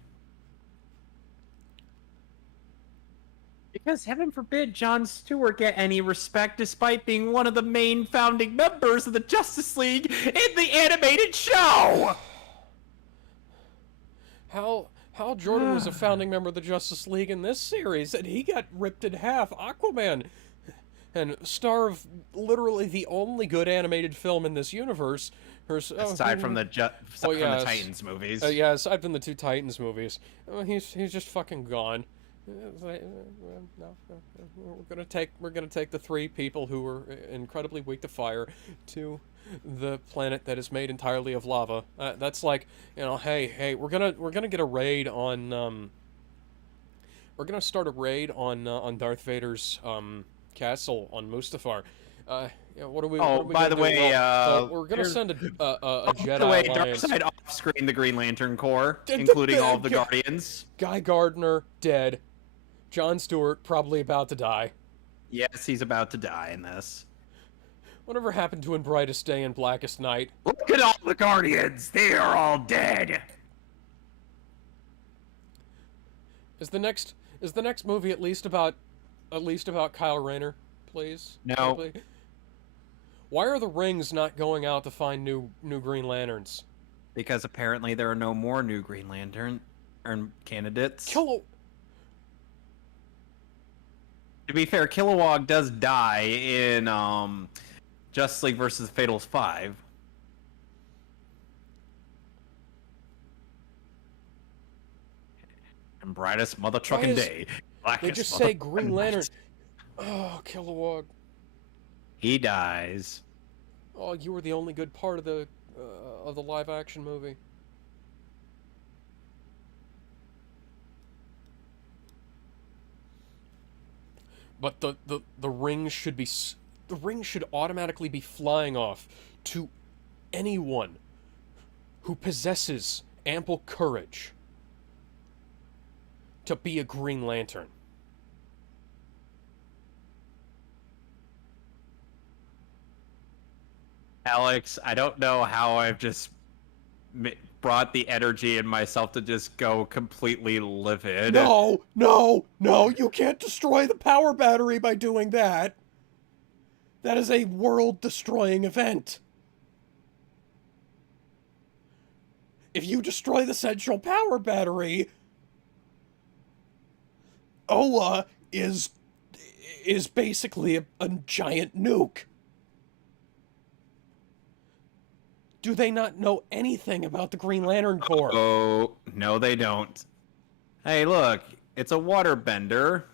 Because heaven forbid Jon Stewart get any respect despite being one of the main founding members of the Justice League in the animated show! Hal Jordan was a founding member of the Justice League in this series, and he got ripped in half. Aquaman, and star of literally the only good animated film in this universe. Aside from the Titans movies. Yeah, aside from the 2 Titans movies. He's just fucking gone. No, we're gonna take the 3 people who were incredibly weak to fire to the planet that is made entirely of lava. That's like, you know, hey, we're gonna get a raid on we're gonna start a raid on Darth Vader's castle on Mustafar. Yeah, what are we? Oh, by the way, we're gonna send a Jedi by the way, Alliance. Darkseid off-screen the Green Lantern Corps, including all of the Guardians. Guy Gardner dead. Jon Stewart probably about to die. Yes, he's about to die in this. Whatever happened to In Brightest Day and Blackest Night? Look at all the Guardians! They are all dead! Is the next movie at least about Kyle Rayner, please? No. Probably. Why are the rings not going out to find new Green Lanterns? Because apparently there are no more new Green Lantern candidates. To be fair, Kilowog does die in Justice League versus Fatals 5. And brightest mother trucking day. They just say Green Lantern. Oh, Kilowog. He dies. Oh, you were the only good part of the live action movie. But the rings should automatically be flying off to anyone who possesses ample courage to be a Green Lantern. Alex, I don't know how I've just brought the energy in myself to just go completely livid. No, you can't destroy the power battery by doing that. That is a world-destroying event. If you destroy the central power battery, Oa is basically a giant nuke. Do they not know anything about the Green Lantern Corps? Oh, no they don't. Hey, look, it's a waterbender.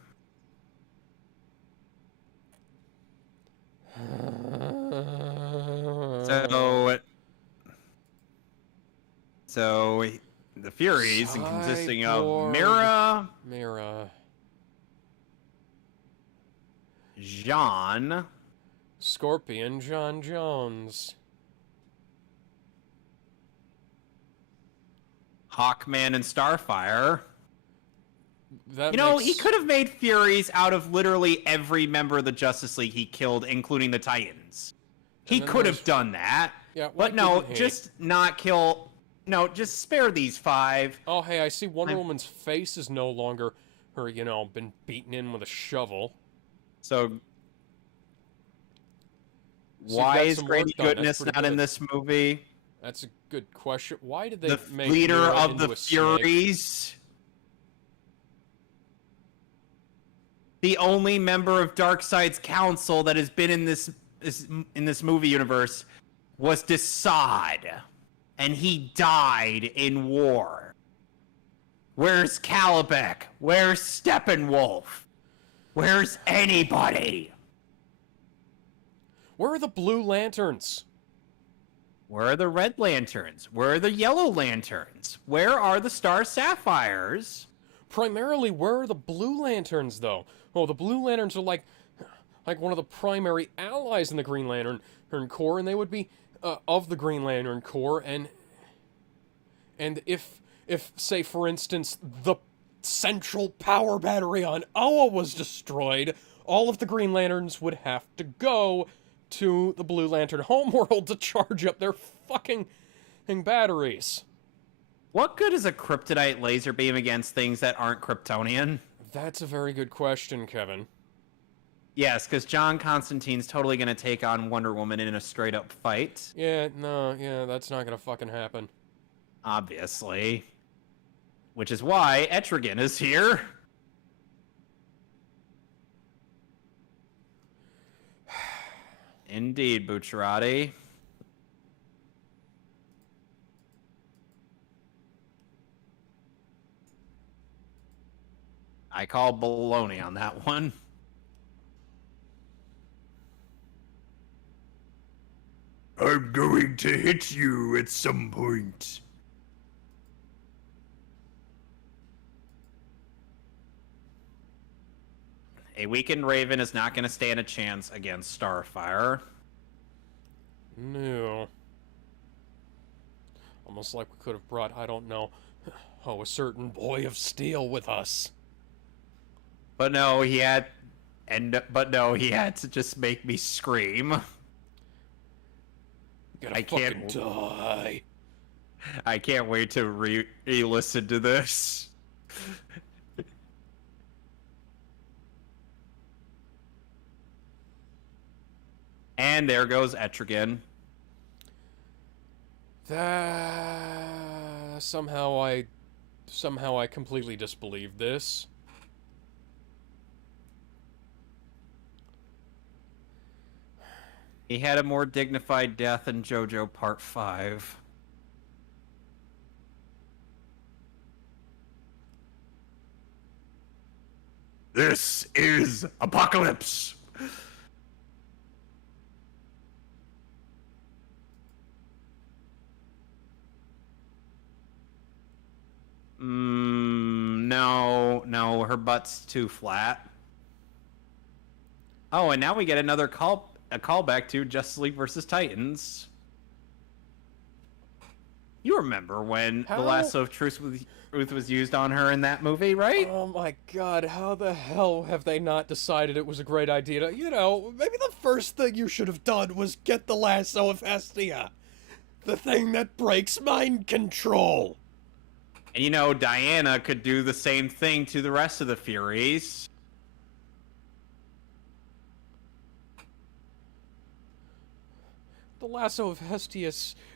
So the Furies, consisting of Mira, Jean, Scorpion, John Jones, Hawkman, and Starfire. That You know, makes... he could have made Furies out of literally every member of the Justice League he killed, including the Titans. He could have done that. Yeah, but no, just not kill... No, just spare these 5. Oh, hey, I see Wonder Woman's face is no longer her, you know, been beaten in with a shovel. So... Why is Grady Goodness not in this movie? That's a good question. Why did they make the leader Mira of into the a Furies? Snake? The only member of Darkseid's council that has been in this movie universe was Desaad, and he died in war. Where's Calibec? Where's Steppenwolf? Where's anybody? Where are the Blue Lanterns? Where are the Red Lanterns? Where are the Yellow Lanterns? Where are the Star Sapphires? Primarily, where are the Blue Lanterns, though? Oh, the Blue Lanterns are like one of the primary allies in the Green Lantern Corps, and they would be of the Green Lantern Corps, and if say for instance the central power battery on Oa was destroyed, all of the Green Lanterns would have to go to the Blue Lantern homeworld to charge up their fucking batteries. What good is a kryptonite laser beam against things that aren't Kryptonian? That's a very good question, Kevin. Yes, because John Constantine's totally going to take on Wonder Woman in a straight-up fight. Yeah, that's not going to fucking happen. Obviously. Which is why Etrigan is here. Indeed, Bucciarati. I call baloney on that one. I'm going to hit you at some point. A weakened Raven is not going to stand a chance against Starfire. No. Almost like we could have brought, I don't know, a certain boy of steel with us. But no, he had to just make me scream. I can't die. I can't wait to re-listen to this. And there goes Etrigan. Somehow I completely disbelieved this. He had a more dignified death in JoJo Part 5. This is Apokolips! No, her butt's too flat. Oh, and now we get a callback to Justice League vs. Titans. You remember when the lasso of truth was used on her in that movie, right? Oh my god, how the hell have they not decided it was a great idea to, you know, maybe the first thing you should have done was get the lasso of Hestia. The thing that breaks mind control. And you know, Diana could do the same thing to the rest of the Furies. The lasso of Hestia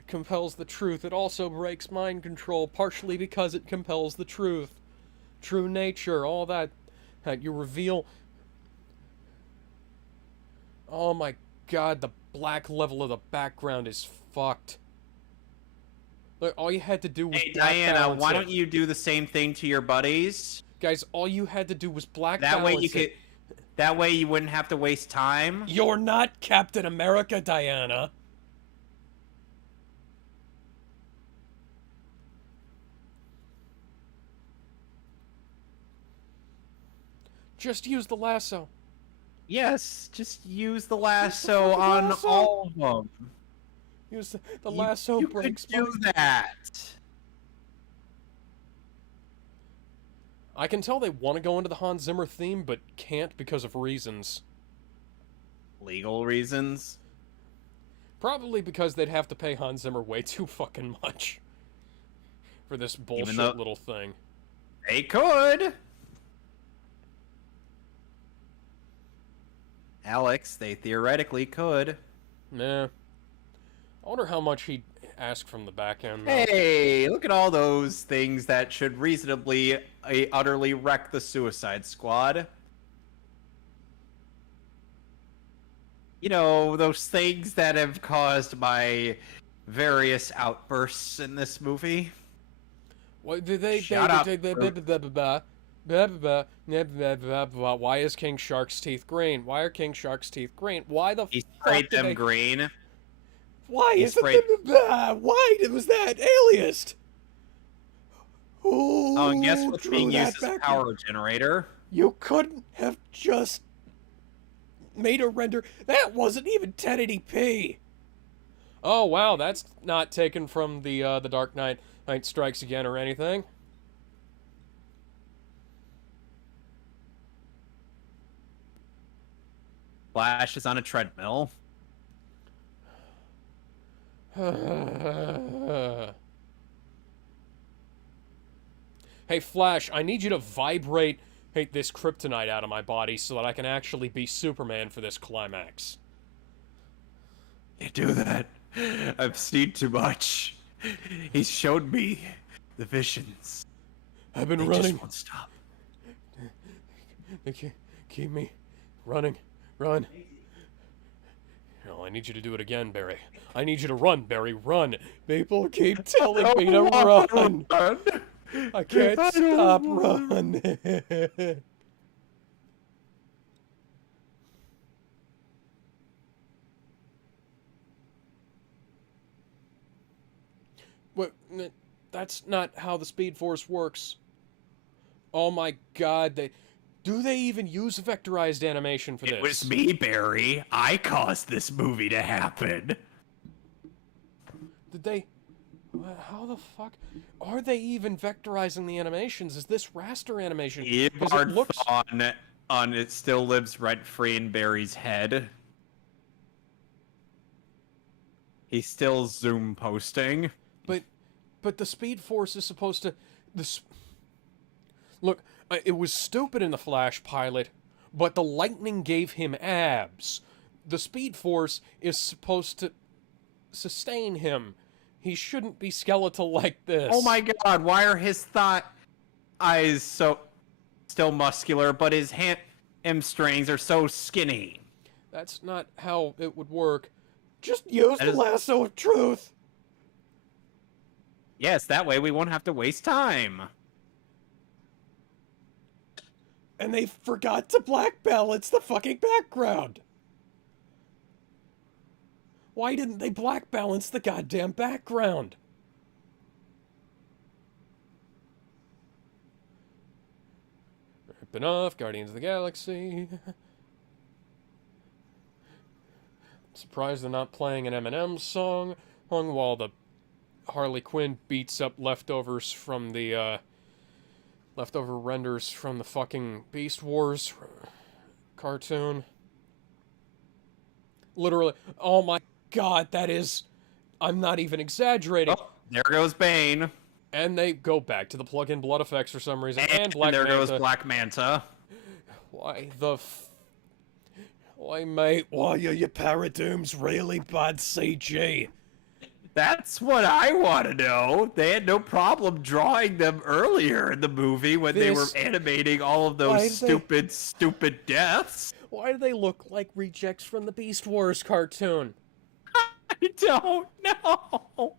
compels the truth. It also breaks mind control, partially because it compels the truth. True nature, all that you reveal. Oh my god, the black level of the background is fucked. Look, all you had to do was Diana, why don't you do the same thing to your buddies? Guys, all you had to do was balance it. That way you wouldn't have to waste time. You're not Captain America, Diana. Just use the lasso. Yes, just use the lasso on all of them. Use the lasso breaks. You could do that. I can tell they want to go into the Hans Zimmer theme, but can't because of reasons. Legal reasons. Probably because they'd have to pay Hans Zimmer way too fucking much for this bullshit little thing. They could. Alex, they theoretically could. Nah. I wonder how much he'd ask from the back end, though. Hey, look at all those things that should reasonably utterly wreck the Suicide Squad. You know, those things that have caused my various outbursts in this movie. What did they? Shut up. Why is King Shark's teeth green? Why are King Shark's teeth green? Why the He fuck sprayed did them they... green. Why He is sprayed- it? Why was that aliased? Oh, and guess what's being drew used that as a back power generator? You couldn't have just made a render. That wasn't even 1080p. Oh wow, that's not taken from the Dark Knight Strikes Again or anything. Flash is on a treadmill. Hey Flash, I need you to vibrate this kryptonite out of my body so that I can actually be Superman for this climax. You do that. I've seen too much. He's showed me the visions. I've been They running. just won't stop. They keep me running. Run. No, I need you to do it again, Barry. I need you to run, Barry. Run. People keep telling me to run. I can't stop running. What? That's not how the Speed Force works. Oh my God! Do they even use vectorized animation for this? It was me, Barry. I caused this movie to happen. Did they? How the fuck are they even vectorizing the animations? Is this raster animation? 'Cause it looks... on it still lives rent free in Barry's head. He's still Zoom posting. But the Speed Force is supposed to... Look, it was stupid in the Flash pilot, but the lightning gave him abs. The Speed Force is supposed to sustain him. He shouldn't be skeletal like this. Oh my God, why are his eyes so still muscular, but his hamstrings are so skinny? That's not how it would work. Just use the lasso of truth. Yes, that way we won't have to waste time. And they forgot to black balance the fucking background. Why didn't they black balance the goddamn background? Ripping off Guardians of the Galaxy. I'm surprised they're not playing an Eminem song while the Harley Quinn beats up leftovers from the leftover renders from the fucking Beast Wars cartoon. Literally, oh my God, that is... I'm not even exaggerating. Oh, there goes Bane. And they go back to the plug-in blood effects for some reason. And And there goes Black Manta. Why the Why, mate, why are your Paradooms really bad CG? That's what I want to know. They had no problem drawing them earlier in the movie when they were animating all of those stupid deaths. Why do they look like rejects from the Beast Wars cartoon? I don't know.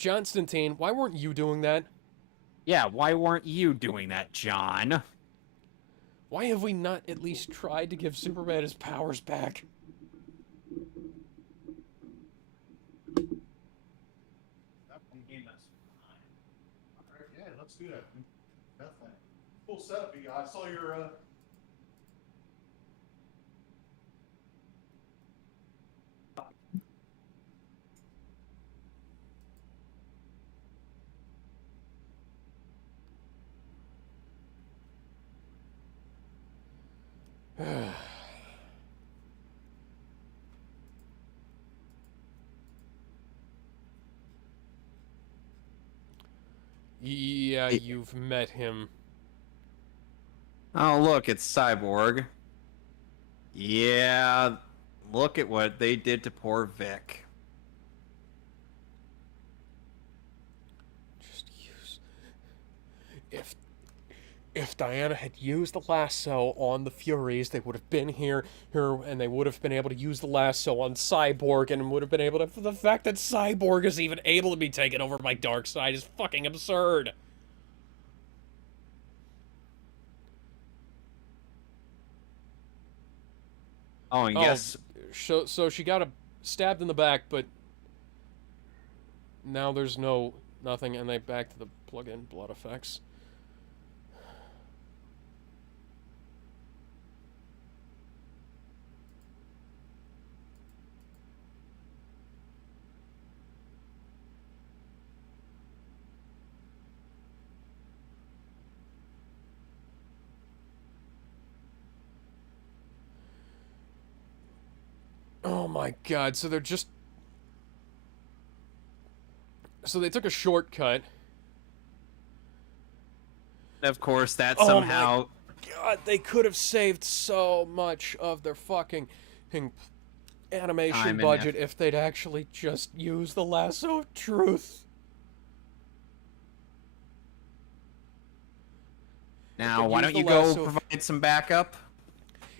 Constantine, why weren't you doing that? Yeah, why weren't you doing that, John? Why have we not at least tried to give Superman his powers back? Yeah, let's do that. Definitely. Full setup, you guys. I saw your Yeah, you've met him. Oh, look, it's Cyborg. Yeah, look at what they did to poor Vic. Just use... If If Diana had used the lasso on the Furies, they would have been here, and they would have been able to use the lasso on Cyborg, and would have been able to... The fact that Cyborg is even able to be taken over by Darkseid is fucking absurd. Oh, and yes. So she got stabbed in the back, but now there's nothing, and they back to the plug-in blood effects. Oh my god, so they're just... So they took a shortcut. Of course, that Oh somehow... my god, they could have saved so much of their fucking animation budget if they'd actually just used the lasso of truth. Now, why don't you go provide some backup?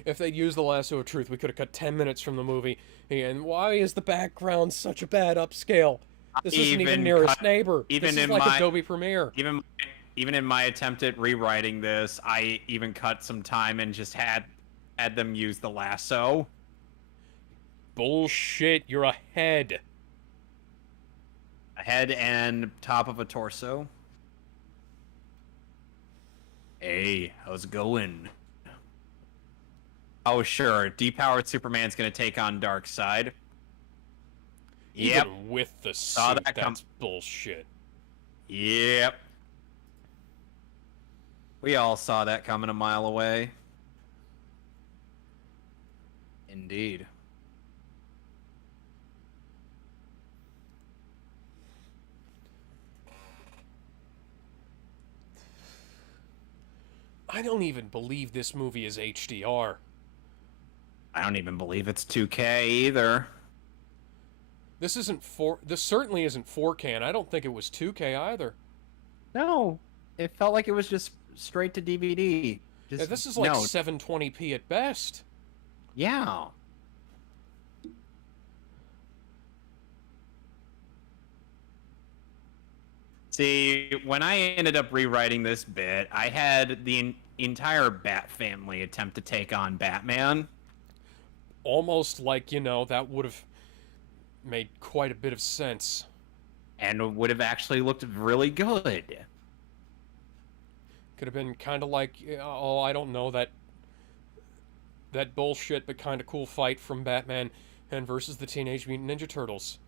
If they'd used the lasso of truth, we could have cut 10 minutes from the movie. And why is the background such a bad upscale? This isn't even Nearest Neighbor. This is like Adobe Premiere. Even in my attempt at rewriting this, I even cut some time and just had them use the lasso. Bullshit, you're a head. A head and top of a torso. Hey, how's it going? Oh, sure. Depowered Superman's gonna take on Darkseid. Yep. Even with the suit, that's bullshit. Yep. We all saw that coming a mile away. Indeed. I don't even believe this movie is HDR. I don't even believe it's 2K either. This certainly isn't 4K, and I don't think it was 2K either. No, it felt like it was just straight to DVD. Yeah, this is like 720p at best. Yeah. See, when I ended up rewriting this bit, I had the entire Bat family attempt to take on Batman. Almost like, that would have made quite a bit of sense. And would have actually looked really good. Could have been kind of like, I don't know, that bullshit but kind of cool fight from Batman and versus the Teenage Mutant Ninja Turtles.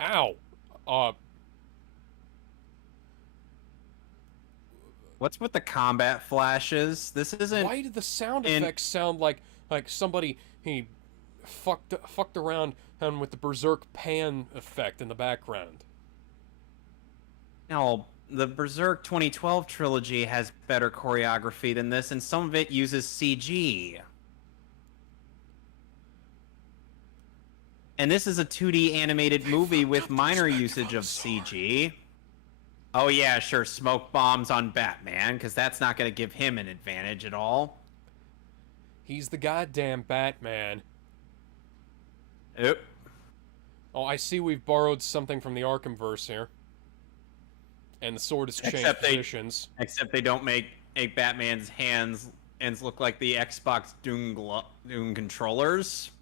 Ow! What's with the combat flashes? This isn't... Why did the sound effects sound like somebody fucked around with the Berserk pan effect in the background? No, the Berserk 2012 trilogy has better choreography than this, and some of it uses CG. And this is a 2D animated movie with minor usage of CG. Oh yeah, sure, smoke bombs on Batman, because that's not going to give him an advantage at all. He's the goddamn Batman. Oop. Oh, I see we've borrowed something from the Arkhamverse here. And the sword has changed positions. Except they don't make Batman's hands look like the Xbox Doom controllers.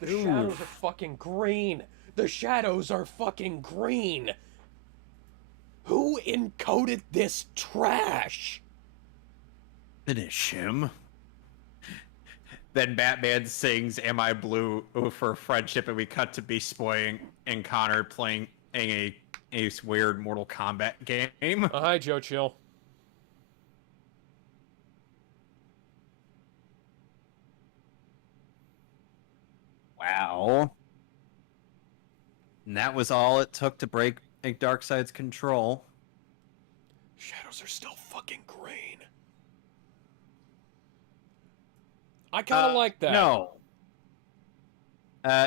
The shadows are fucking green. The shadows are fucking green. Who encoded this trash? Finish him. Then Batman sings "Am I Blue" for friendship, and we cut to Beast Boy and Connor playing a weird Mortal Kombat game. Hi, Joe Chill. Wow. And that was all it took to break Darkseid's control. Shadows are still fucking green. I kind of like that. No.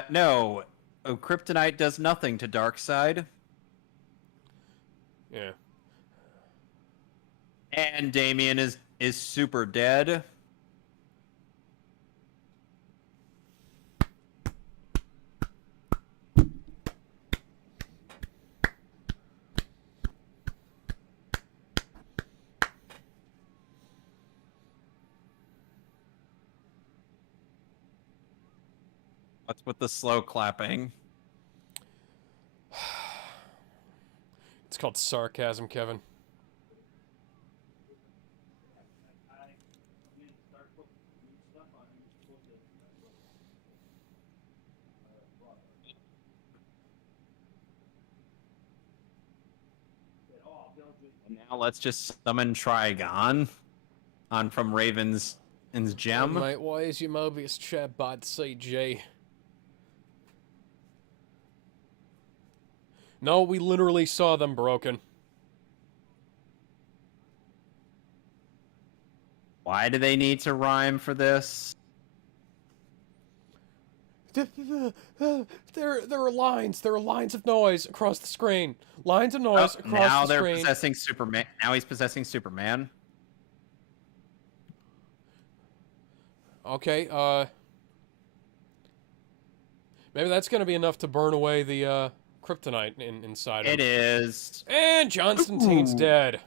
No. Kryptonite does nothing to Darkseid. Yeah. And Damian is super dead. What's with the slow clapping? It's called sarcasm, Kevin. Now let's just summon Trigon on from Raven's gem. Hey, mate, why is your Mobius chair bad, CG? No, we literally saw them broken. Why do they need to rhyme for this? There are lines. There are lines of noise across the screen. Lines of noise across now the they're screen. possessing Superman. Now he's possessing Superman. Okay, maybe that's gonna be enough to burn away the kryptonite inside him. It is. And Constantine's dead.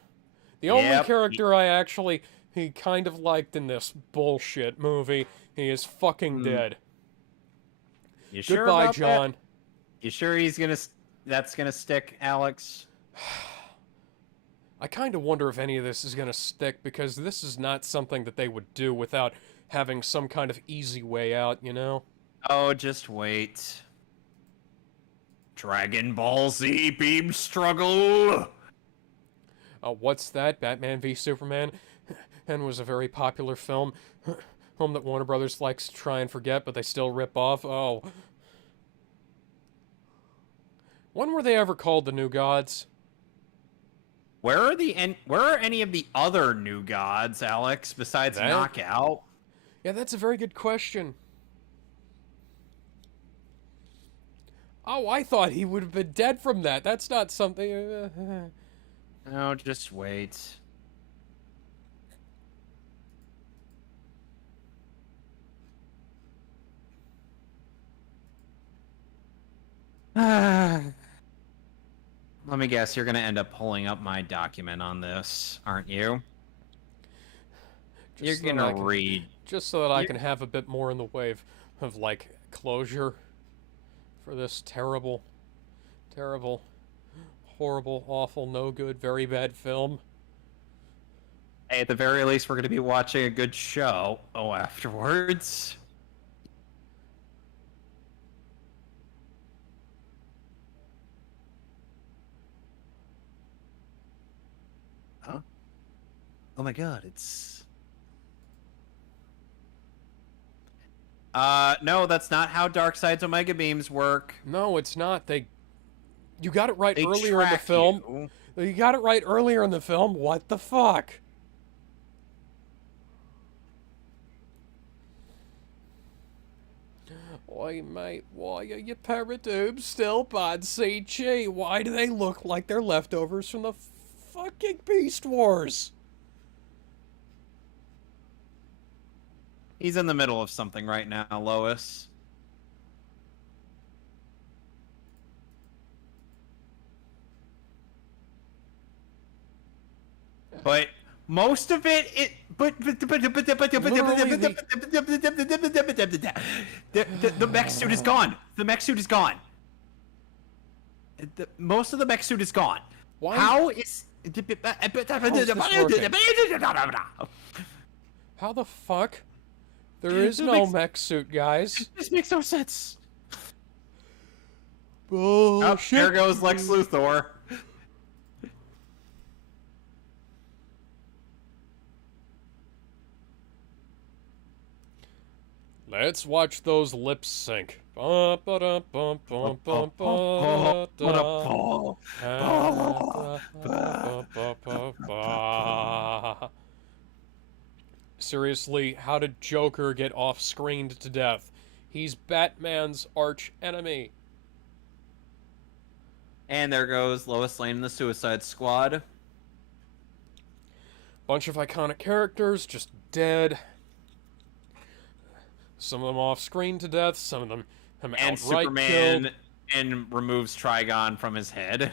The only Yep. character I actually kind of liked in this bullshit movie, he is fucking dead. You sure Goodbye, about John. that? You sure that's gonna stick, Alex? I kind of wonder if any of this is gonna stick, because this is not something that they would do without having some kind of easy way out, you know? Oh, just wait. Dragon Ball Z beam struggle. What's that? Batman v Superman? And was a very popular film. Film that Warner Brothers likes to try and forget, but they still rip off. Oh. When were they ever called the New Gods? Where are any of the other new gods, Alex, besides That- Knockout? Yeah, that's a very good question. Oh, I thought he would have been dead from that. That's not something... No, just wait. Let me guess, you're gonna end up pulling up my document on this, aren't you? You're so that gonna read. Just so that I can have a bit more in the way of like, closure for this terrible, terrible, horrible, awful, no good, very bad film. Hey, at the very least, we're gonna be watching a good show. Oh, afterwards. Huh? Oh my god, it's... no, that's not how Darkseid's Omega Beams work. No, it's not. You got it right They earlier in the track film. You got it right earlier in the film. What the fuck? Why, mate, why are your paradooms still bad CG? Why do they look like they're leftovers from the fucking Beast Wars? He's in the middle of something right now, Lois. But most of it, the mech suit is gone. The mech suit is gone. Most of the mech suit is gone. Why? How is... How the fuck? There is no mech suit, guys. This makes no sense. Bullshit. Oh, there goes Lex Luthor. Let's watch those lips sync. Ba, ba, da, bum, bum, bum, ba, da. Ba, ba, ba, ba, ba. Seriously, how did Joker get off-screened to death? He's Batman's arch enemy. And there goes Lois Lane in the Suicide Squad. Bunch of iconic characters just dead. Some of them off-screen to death, some of them And outright Superman killed. and removes Trigon from his head.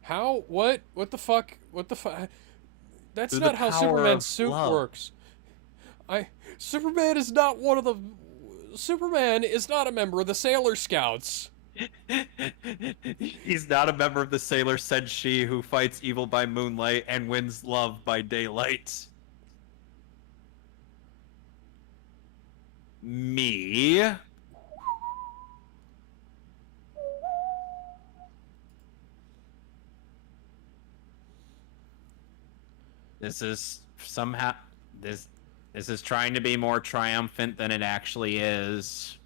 How? What? What the fuck? What the fuck? That's Through not the how power Superman's of suit love. works. Superman is not one of the... Superman is not a member of the Sailor Scouts. He's not a member of the Sailor Senshi who fights evil by moonlight and wins love by daylight. Me. This is somehow this is trying to be more triumphant than it actually is.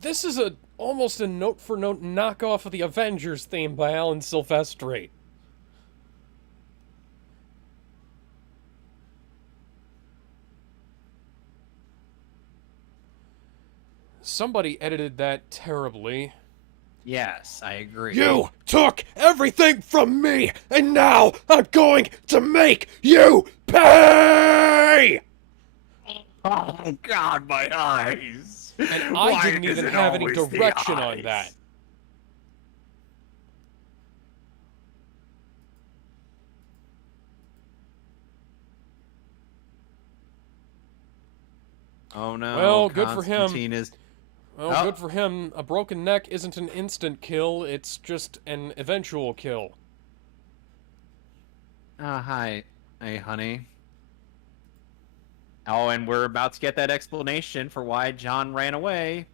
This is almost a note-for-note knockoff of the Avengers theme by Alan Silvestri. Somebody edited that terribly. Yes, I agree. You took everything from me, and now I'm going to make you pay! Oh God, my eyes! And I didn't even have any direction on that. Oh no! Well, good for him. Constantine is. Well, Oh. good for him. A broken neck isn't an instant kill, it's just an eventual kill. Hi, hey, honey. Oh, and we're about to get that explanation for why John ran away.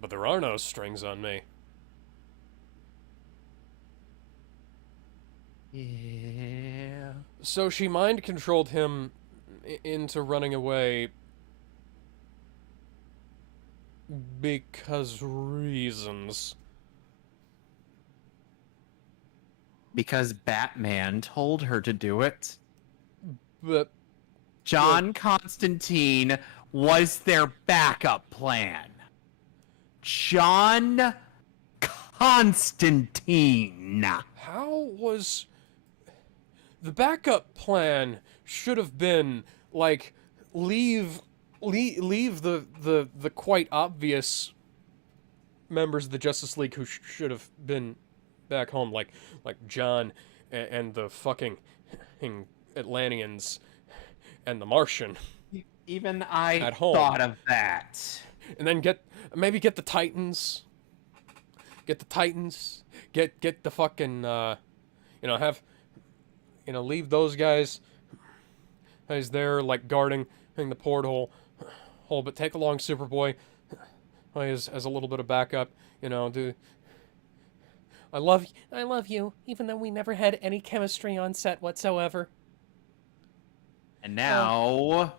But there are no strings on me. Yeah. So she mind-controlled him into running away because reasons. Because Batman told her to do it. But John Constantine was their backup plan. John Constantine. how was... The backup plan should have been, like, leave the quite obvious members of the Justice League who should have been back home, like John and the fucking Atlanteans and the Martian. Even I At home. thought of that. And then maybe get the Titans. Get the Titans. Get the fucking leave those guys there, like, guarding the porthole hole, but take along Superboy as a little bit of backup, I love you, even though we never had any chemistry on set whatsoever. And now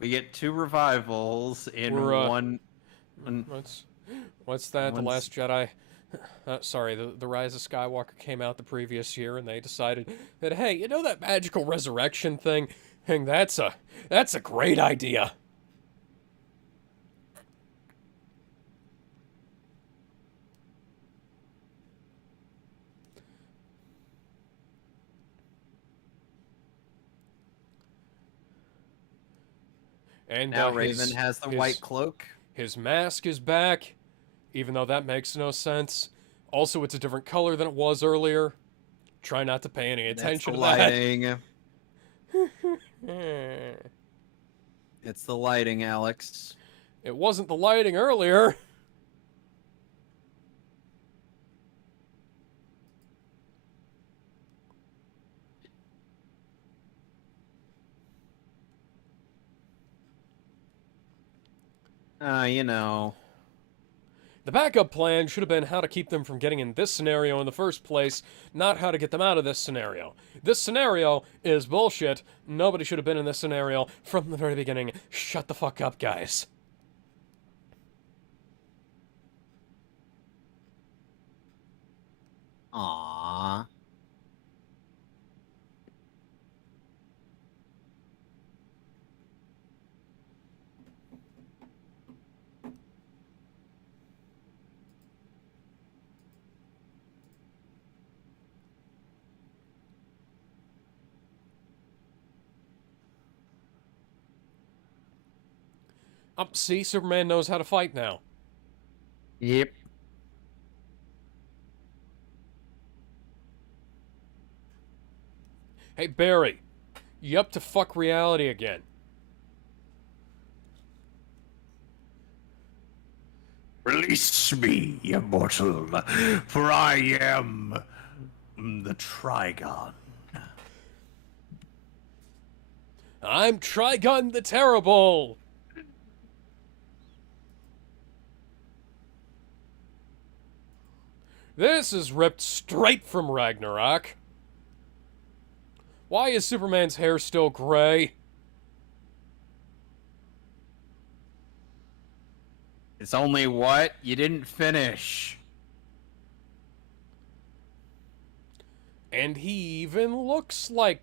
we get 2 revivals in We're, one. What's that? The One's- Last Jedi. Sorry, the Rise of Skywalker came out the previous year, and they decided that, hey, that magical resurrection thing, that's a great idea. And Now Raven has the white cloak. His mask is back, even though that makes no sense. Also, it's a different color than it was earlier. Try not to pay any attention to that. Lighting. It's the lighting, Alex. It wasn't the lighting earlier. You know. The backup plan should have been how to keep them from getting in this scenario in the first place, not how to get them out of this scenario. This scenario is bullshit. Nobody should have been in this scenario from the very beginning. Shut the fuck up, guys. Aww. See, Superman knows how to fight now. Yep. Hey, Barry, you up to fuck reality again? Release me, immortal, for I am the Trigon. I'm Trigon the Terrible! This is ripped straight from Ragnarok. Why is Superman's hair still gray? It's only what? You didn't finish. And he even looks like,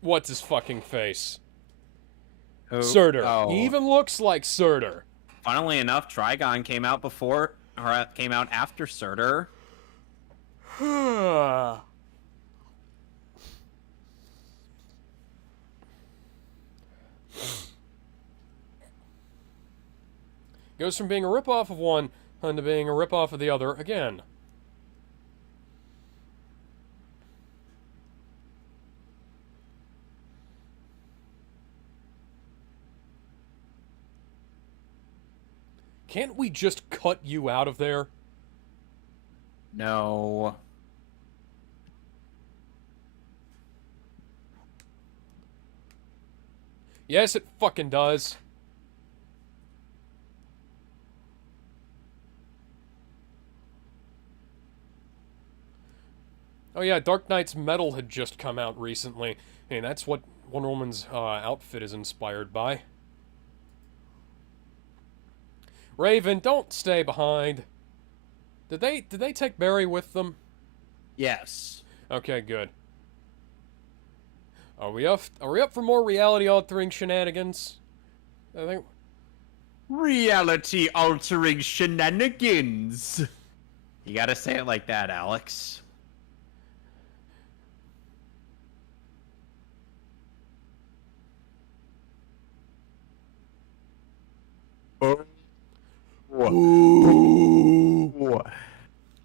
what's his fucking face? Who? Surtur. Oh. He even looks like Surtur. Funnily enough, Trigon came out before, or came out after Surtur. Goes from being a ripoff of one to being a ripoff of the other again. Can't we just cut you out of there? No. Yes, it fucking does. Oh yeah, Dark Knight's Metal had just come out recently, and that's what Wonder Woman's outfit is inspired by. Raven, don't stay behind. Did they take Barry with them? Yes. Okay, good. Are we up for more reality-altering shenanigans? I think. Reality-altering shenanigans. You gotta say it like that, Alex. Ooh.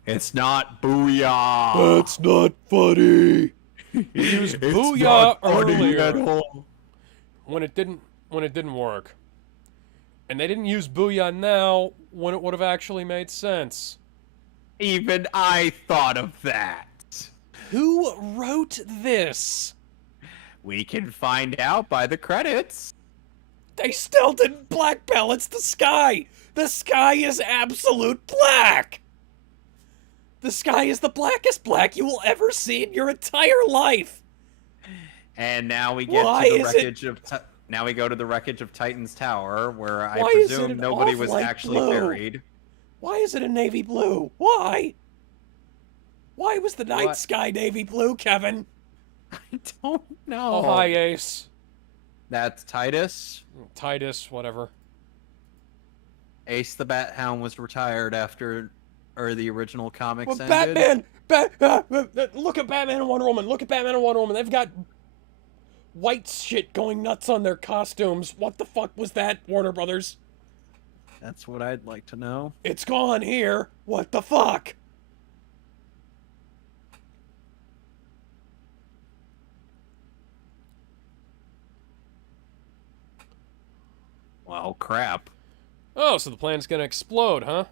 It's not booyah. That's not funny. We used It's booyah not funny earlier at all. when it didn't work. And they didn't use booyah now when it would have actually made sense. Even I thought of that. Who wrote this? We can find out by the credits. They still didn't black balance the sky. The sky is absolute black. The sky is the blackest black you will ever see in your entire life. And now we get Why to the is wreckage of. Now we go to the wreckage of Titan's Tower, where I Why is it presume an nobody was off-light actually blue? buried. Why is it a navy blue? Why? Why was the night What? sky navy blue, Kevin? I don't know. Oh, hi, Ace. That's Titus. Titus, whatever. Ace the Bat Hound was retired after, or the original comics Well, ended. Look at Batman and Wonder Woman. Look at Batman and Wonder Woman. They've got white shit going nuts on their costumes. What the fuck was that, Warner Brothers? That's what I'd like to know. It's gone here. What the fuck? Well, crap. Oh, so the planet's gonna explode, huh?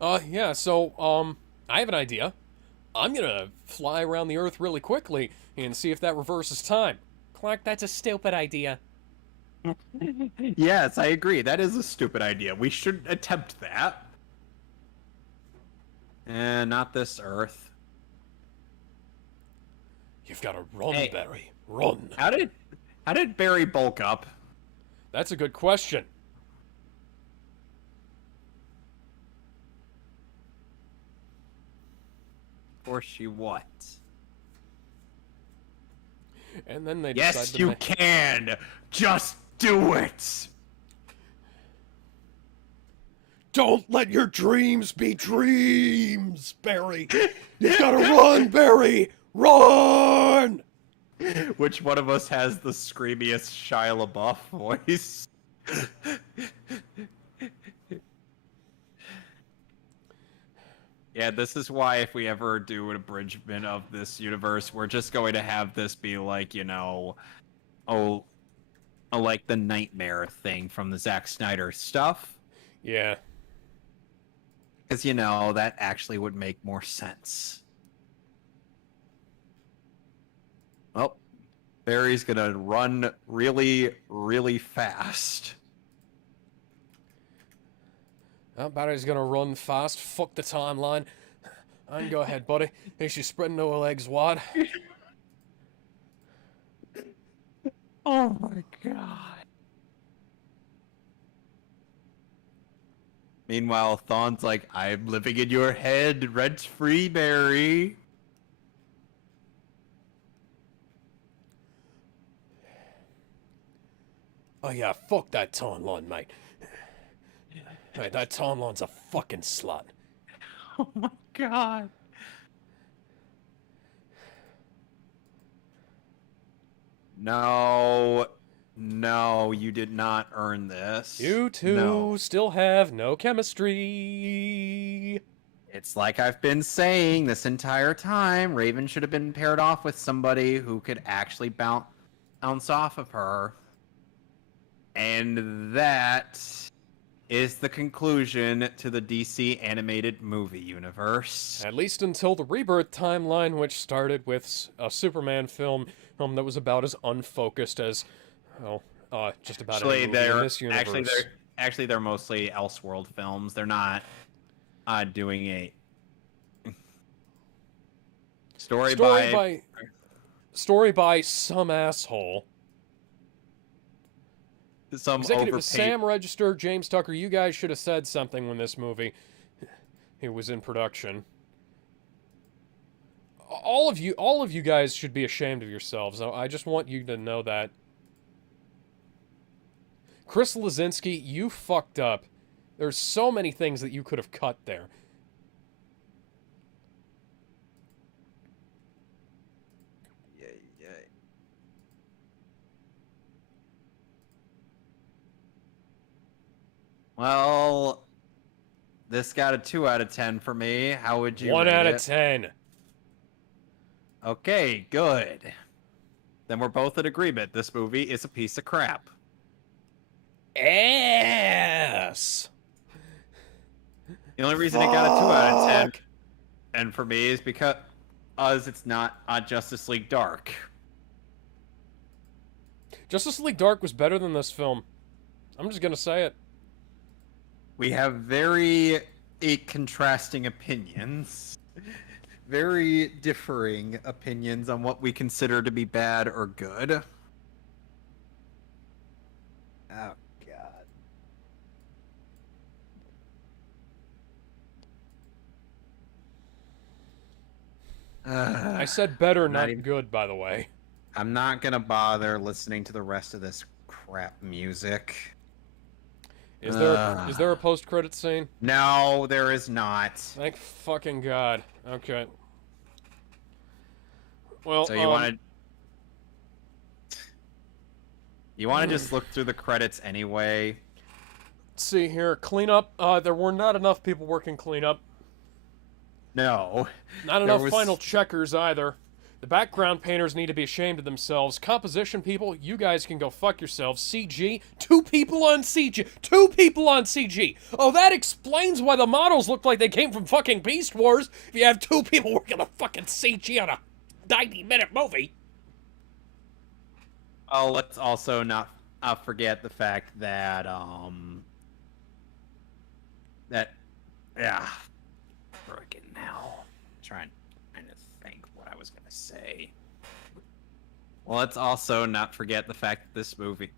Yeah, so, I have an idea. I'm gonna fly around the Earth really quickly and see if that reverses time. Clark, that's a stupid idea. Yes, I agree. That is a stupid idea. We should attempt that. And not this Earth. You've got to run, Hey. Barry. Run. How did Barry bulk up? That's a good question. Or she what? And then they Yes, decide to you can. Just do it. Don't let your dreams be dreams, Barry. You gotta run, Barry. Run. Which one of us has the screamiest Shia LaBeouf voice? Yeah, this is why if we ever do an abridgment of this universe, we're just going to have this be like, like the nightmare thing from the Zack Snyder stuff. Yeah. Because, that actually would make more sense. Well, Barry's gonna run really, really fast. Well, Barry's gonna run fast. Fuck the timeline. And go ahead, buddy. Hey, she's spreading her legs wide. Oh my god. Meanwhile, Thawne's like, I'm living in your head, rent-free, Barry. Oh yeah, fuck that timeline, mate. Hey, that timeline's a fucking slut. Oh my god. No, you did not earn this. You two No. still have no chemistry. It's like I've been saying this entire time. Raven should have been paired off with somebody who could actually bounce off of her. And that is the conclusion to the DC animated movie universe. At least until the Rebirth timeline, which started with a Superman film that was about as unfocused as, just about any movie in this universe. Actually they're mostly Elseworld films. They're not doing a story by some asshole. Some Executive overpaid. Sam Register, James Tucker, you guys should have said something when this movie it was in production. All of you guys should be ashamed of yourselves. I just want you to know that. Chris Lazinski, you fucked up. There's so many things that you could have cut there. Well, this got a 2 out of 10 for me. How would you 1 rate out of it? 10. Okay, good. Then we're both in agreement. This movie is a piece of crap. Ass. The only reason it got a 2 out of 10, and for me, is because it's not Justice League Dark. Justice League Dark was better than this film. I'm just gonna say it. We have very contrasting opinions. Very differing opinions on what we consider to be bad or good. Oh, God. I said better, not even- good, by the way. I'm not gonna bother listening to the rest of this crap music. Is there a post-credit scene? No, there is not. Thank fucking God. Okay. Well, So you want to just look through the credits anyway? let's see here. Cleanup. There were not enough people working cleanup. No. Not There enough was- final checkers either. The background painters need to be ashamed of themselves. Composition people, you guys can go fuck yourselves. CG, 2 people on CG. 2 people on CG. Oh, that explains why the models look like they came from fucking Beast Wars. If you have 2 people working on fucking CG on a 90-minute movie. Oh, let's also not forget the fact that friggin' hell, trying to think what I was gonna say. Well, let's also not forget the fact that this movie,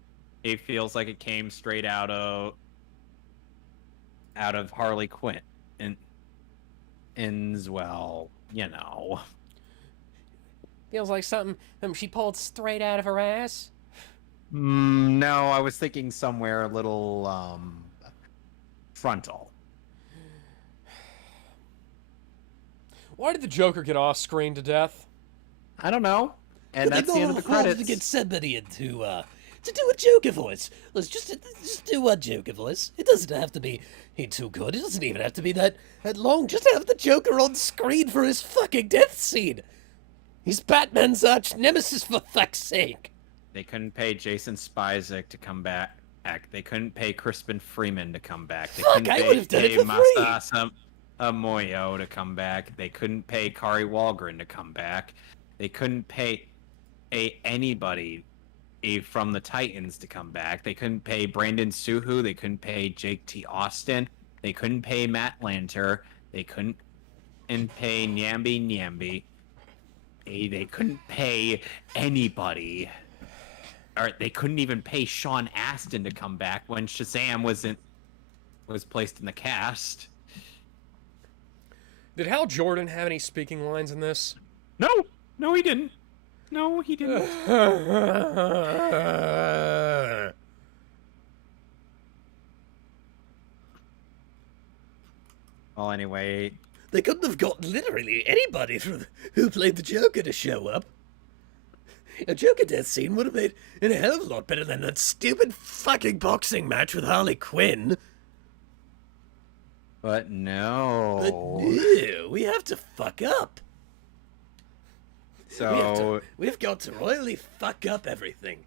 it feels like it came straight out of Harley Quinn, and well, you know. Feels like something she pulled straight out of her ass. No, I was thinking somewhere a little frontal. Why did the Joker get off-screen to death? I don't know. And that's the end of the credits. To get somebody to do a Joker voice. Let's just do a Joker voice. It doesn't have to be too good. It doesn't even have to be that long. Just have the Joker on screen for his fucking death scene. He's Batman's arch nemesis, for fuck's sake. They couldn't pay Jason Spizek to come back. They couldn't pay Crispin Freeman to come back. They couldn't I would have done it pay for free. Masasa Moyo to come back. They couldn't pay Kari Walgren to come back. They couldn't pay anybody from the Titans to come back. They couldn't pay Brandon Suhu. They couldn't pay Jake T. Austin. They couldn't pay Matt Lanter. They couldn't pay Nyambi. They couldn't pay anybody. Or they couldn't even pay Sean Astin to come back when Shazam was placed in the cast. Did Hal Jordan have any speaking lines in this? No, he didn't. No, he didn't. Well, anyway, They couldn't have got literally anybody who played the Joker to show up. A Joker death scene would have made it a hell of a lot better than that stupid fucking boxing match with Harley Quinn. but no. But no, we have to fuck up. So We've got to royally fuck up everything.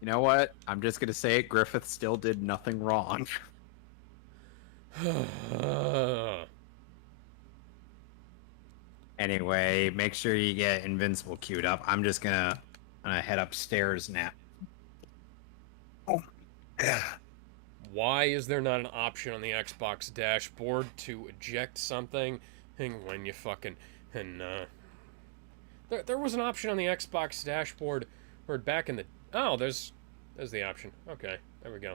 you know what? I'm just gonna say it. Griffith still did nothing wrong. Anyway, make sure you get Invincible queued up. I'm just gonna head upstairs now. Oh, yeah. Why is there not an option on the Xbox dashboard to eject something when you fucking there was an option on the Xbox dashboard or back in the there's the option. Okay, there we go.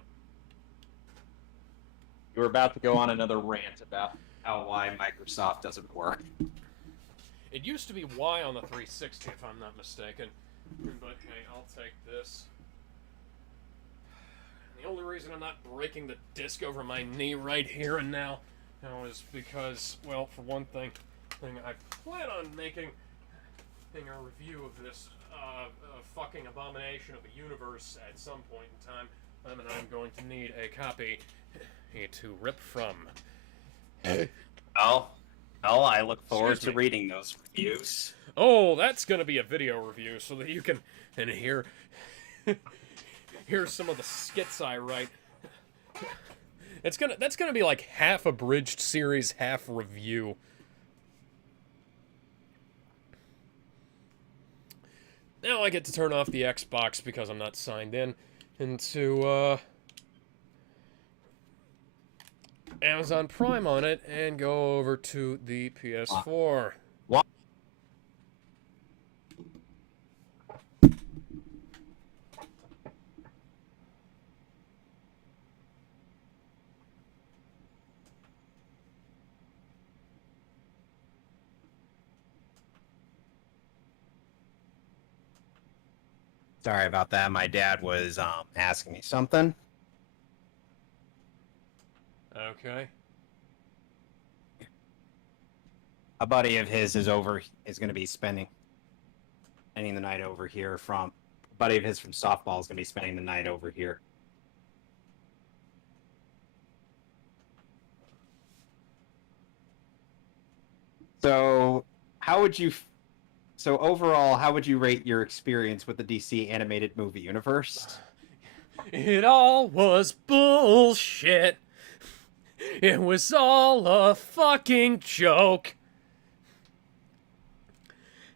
You were about to go on another rant about why Microsoft doesn't work. It used to be Y on the 360 if I'm not mistaken, but hey, I'll take this. The only reason I'm not breaking the disc over my knee right here and now is because, well, for one thing, I plan on making a review of this fucking abomination of a universe at some point in time, and I'm going to need a copy to rip from. Well, I look forward to reading those reviews. Oh, that's going to be a video review so that you can hear hear some of the skits I write. That's gonna be like half abridged series, half review. Now I get to turn off the Xbox because I'm not signed in into Amazon Prime on it and go over to the PS4. Sorry about that. My dad was asking me something. Okay. A buddy of his is going to be spending the night over here from buddy of his from softball is going to be spending the night over here. So, how would you? So overall, how would you rate your experience with the DC animated movie universe? It all was bullshit. It was all a fucking joke.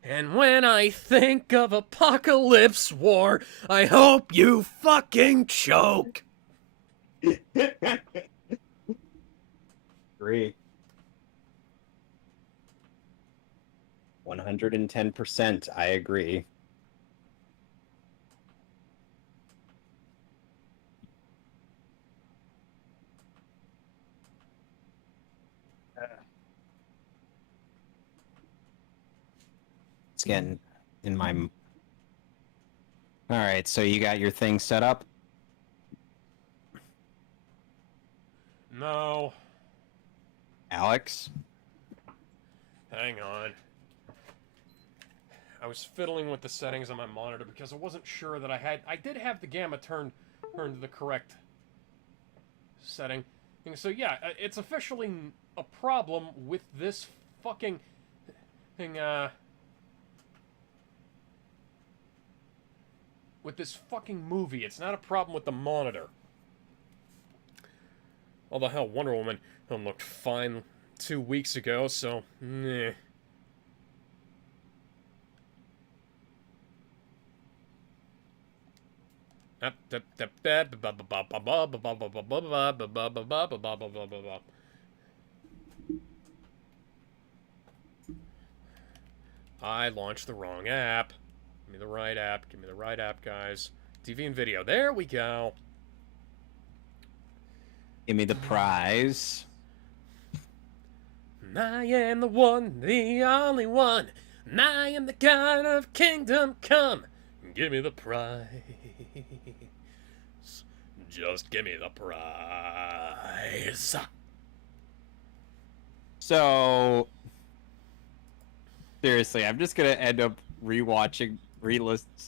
And when I think of Apokolips War, I hope you fucking choke. Agree. 110%. I agree. It's getting in my. All right, so you got your thing set up? No. Alex? Hang on. I was fiddling with the settings on my monitor because I wasn't sure that I did have the gamma turned to the correct setting. And so yeah, it's officially a problem with this fucking thing, with this fucking movie. It's not a problem with the monitor. Although hell, Wonder Woman looked fine 2 weeks ago, so meh. I launched the wrong app. Give me the right app. Give me the right app, guys. TV and video. There we go. Give me the prize. I am the one, the only one. And I am the God of Kingdom Come. Give me the prize. Just give me the prize. So, seriously, I'm just gonna end up re-listening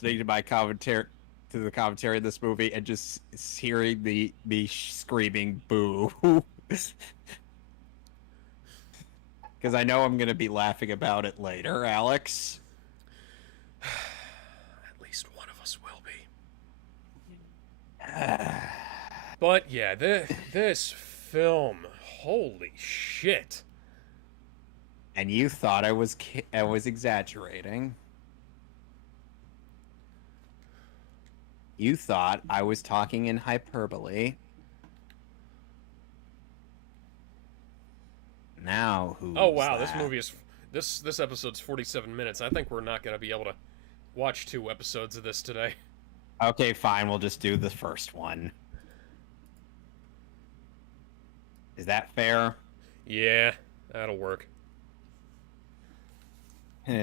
to my commentary, to the commentary of this movie, and just hearing me screaming "boo," because I know I'm gonna be laughing about it later, Alex. At least one of us will be. But yeah, this film, holy shit. And you thought I was exaggerating. You thought I was talking in hyperbole. Now who's Oh wow, that? this movie is this episode's 47 minutes. I think we're not going to be able to watch 2 episodes of this today. Okay, fine. We'll just do the first one. Is that fair? Yeah, that'll work. All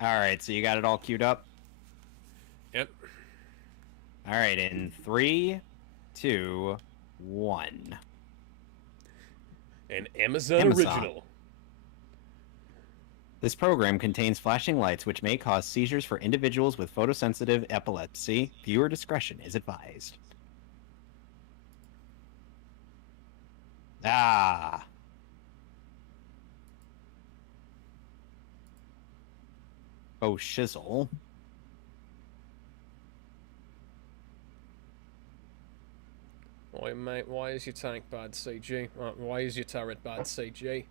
right, so you got it all queued up? Yep. All right, in 3, 2, 1. An Amazon original. This program contains flashing lights which may cause seizures for individuals with photosensitive epilepsy. Viewer discretion is advised. Ah. Oh, shizzle. Oi, mate, why is your tank bad CG? Why is your turret bad CG?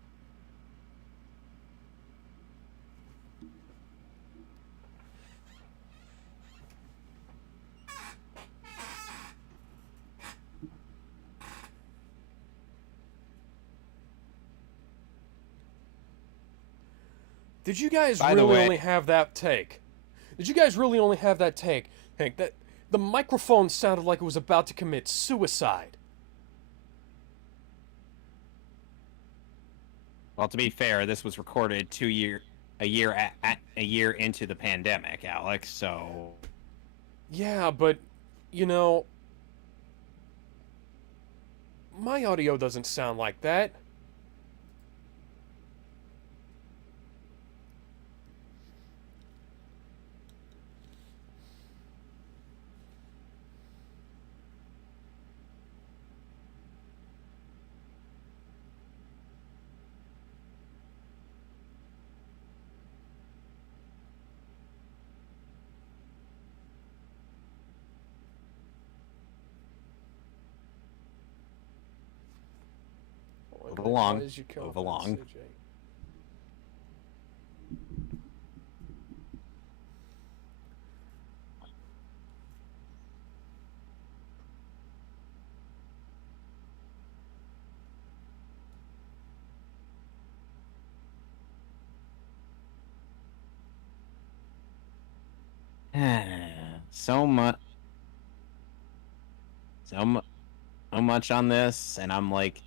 Did you guys really only have that take? Did you guys really only have that take? Hank, that the microphone sounded like it was about to commit suicide. Well, to be fair, this was recorded a year into the pandemic, Alex. So yeah, but you know, my audio doesn't sound like that. along. Why is your Move confidence, along. CJ? So much, so, so much on this, and I'm like,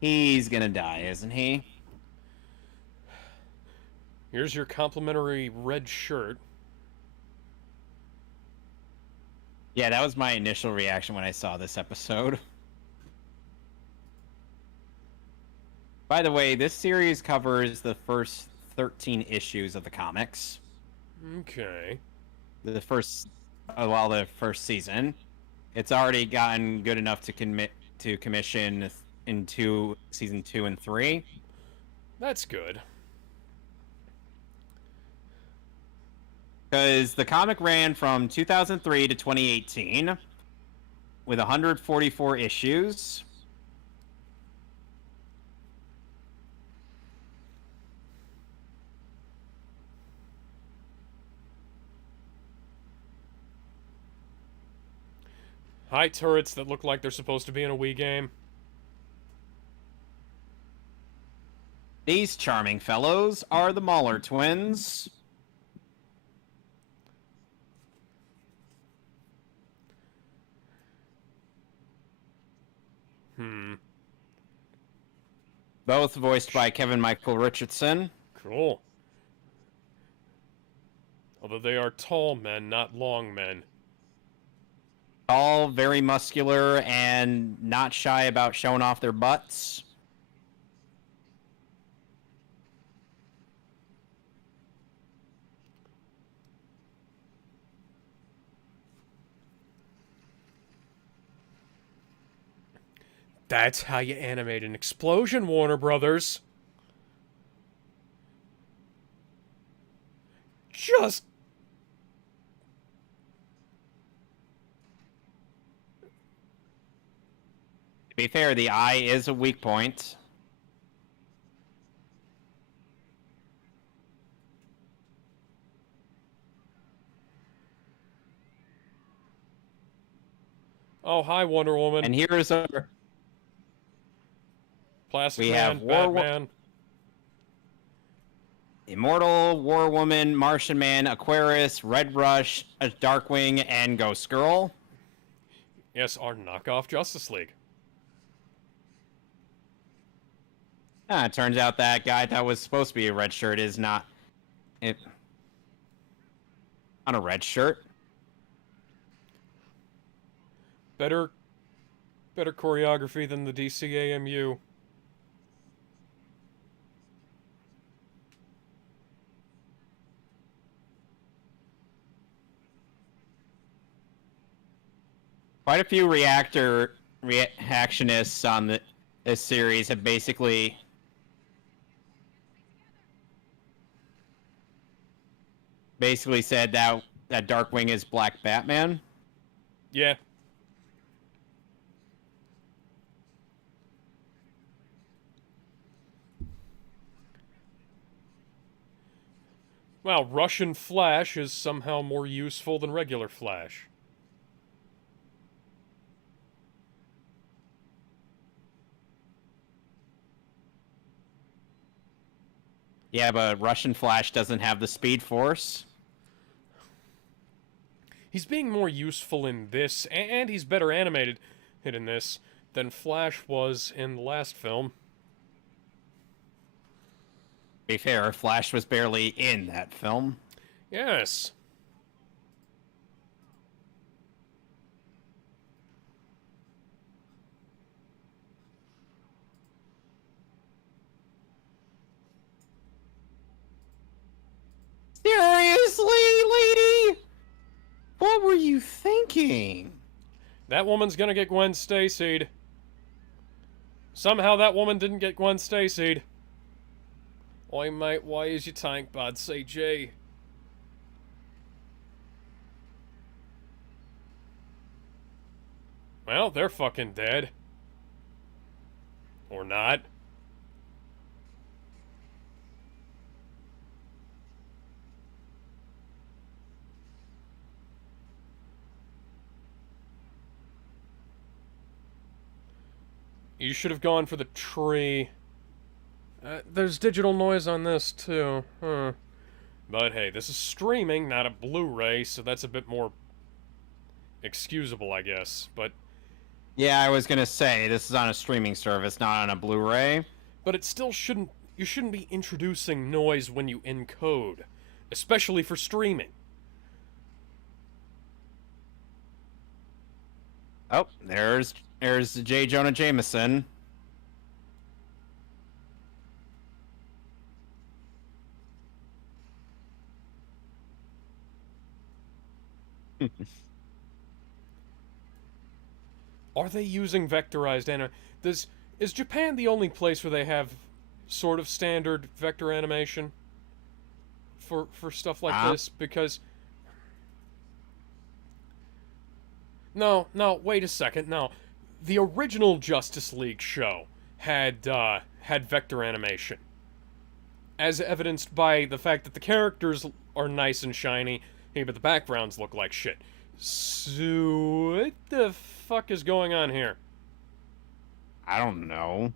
he's gonna die, isn't he? Here's your complimentary red shirt. Yeah, that was my initial reaction when I saw this episode. By the way, this series covers the first 13 issues of the comics. Okay. The first, the first season. It's already gotten good enough to commission into season 2 and 3. That's good. Because the comic ran from 2003 to 2018 with 144 issues. High turrets that look like they're supposed to be in a Wii game. These charming fellows are the Mahler twins. Both voiced by Kevin Michael Richardson. Cool. Although they are tall men, not long men. All very muscular and not shy about showing off their butts. That's how you animate an explosion, Warner Brothers. Just... To be fair, the eye is a weak point. Oh, hi, Wonder Woman. And here's our... Plastic we Man, have Batman. Immortal, War Woman, Martian Man, Aquarius, Red Rush, Darkwing, and Ghost Girl. Yes, our knockoff Justice League. It turns out that guy that was supposed to be a red shirt is not... on a red shirt. Better choreography than the DCAMU. Quite a few reactionists on this series have basically said that Darkwing is Black Batman. Yeah. Well, Russian Flash is somehow more useful than regular Flash. Yeah, but Russian Flash doesn't have the Speed Force. He's being more useful in this, and he's better animated in this than Flash was in the last film. To be fair, Flash was barely in that film. Yes. Seriously, lady? What were you thinking? That woman's gonna get Gwen Stacy'd. Somehow that woman didn't get Gwen Stacy'd. Oi, mate, why is your tank bad, CG? Well, they're fucking dead. Or not. You should have gone for the tree. There's digital noise on this, too. Huh. But hey, this is streaming, not a Blu-ray, so that's a bit more excusable, I guess. But Yeah, I was gonna say, this is on a streaming service, not on a Blu-ray. it still shouldn't... You shouldn't be introducing noise when you encode. Especially for streaming. Oh, there's J. Jonah Jameson. Are they using vectorized anime? Is Japan the only place where they have sort of standard vector animation for stuff like this? Because no, wait a second. No, the original Justice League show had vector animation, as evidenced by the fact that the characters are nice and shiny, hey, but the backgrounds look like shit. So what the fuck is going on here? I don't know.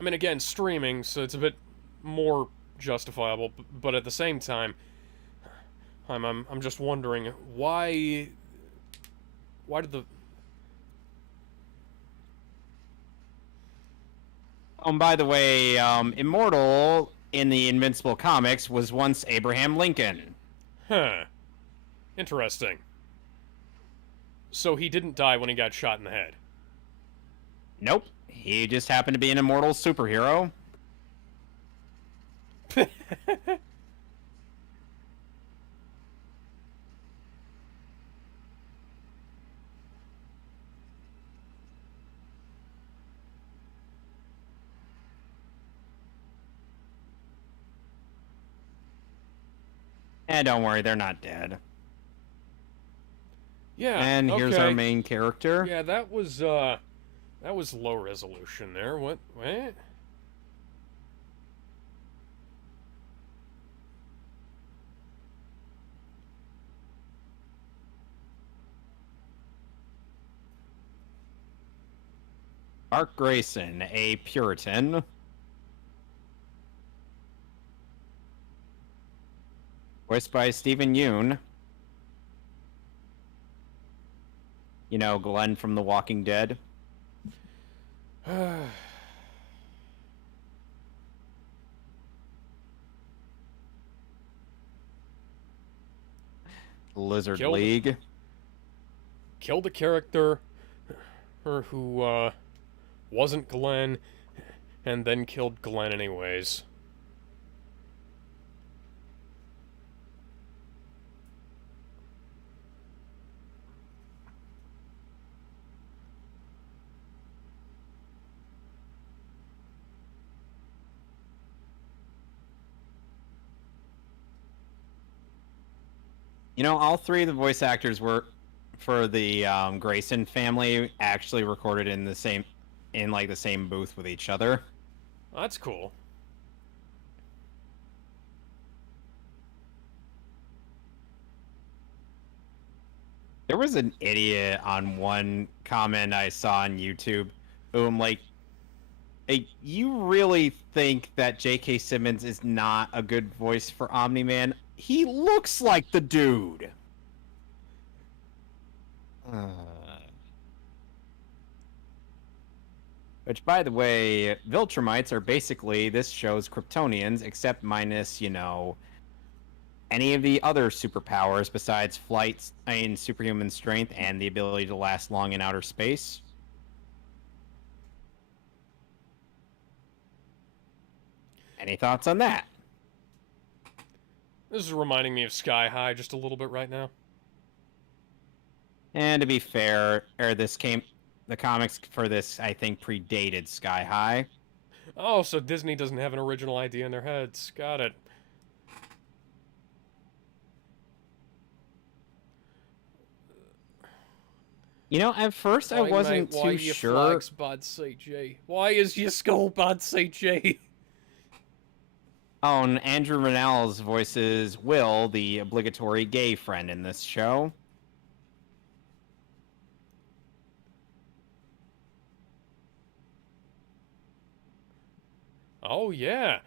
I mean, again, streaming, so it's a bit more justifiable, but at the same time, I'm just wondering why did the... Oh, and by the way, Immortal in the Invincible comics was once Abraham Lincoln. Huh. Interesting. So he didn't die when he got shot in the head. Nope. He just happened to be an immortal superhero. And don't worry, they're not dead. Yeah. And here's our okay. main character. Yeah, that was low resolution there. What? Mark Grayson, a Puritan. Voiced by Stephen Yeun. You know, Glenn from The Walking Dead. Lizard Killed- League. Killed a character who wasn't Glenn, and then killed Glenn anyways. You know, all three of the voice actors were for the Grayson family actually recorded in the same booth with each other. That's cool. There was an idiot on one comment I saw on YouTube who I'm like, hey, you really think that J.K. Simmons is not a good voice for Omni-Man? He looks like the dude. Which, by the way, Viltrumites are basically this show's Kryptonians, except minus, you know, any of the other superpowers besides flight and superhuman strength and the ability to last long in outer space. Any thoughts on that? This is reminding me of Sky High just a little bit right now. And to be fair, the comics for this, I think, predated Sky High. Oh, so Disney doesn't have an original idea in their heads. Got it. You know, at first I wasn't too sure. Why is your skull bad CG? Oh, and Andrew Rannells voices Will, the obligatory gay friend in this show. Oh, yeah.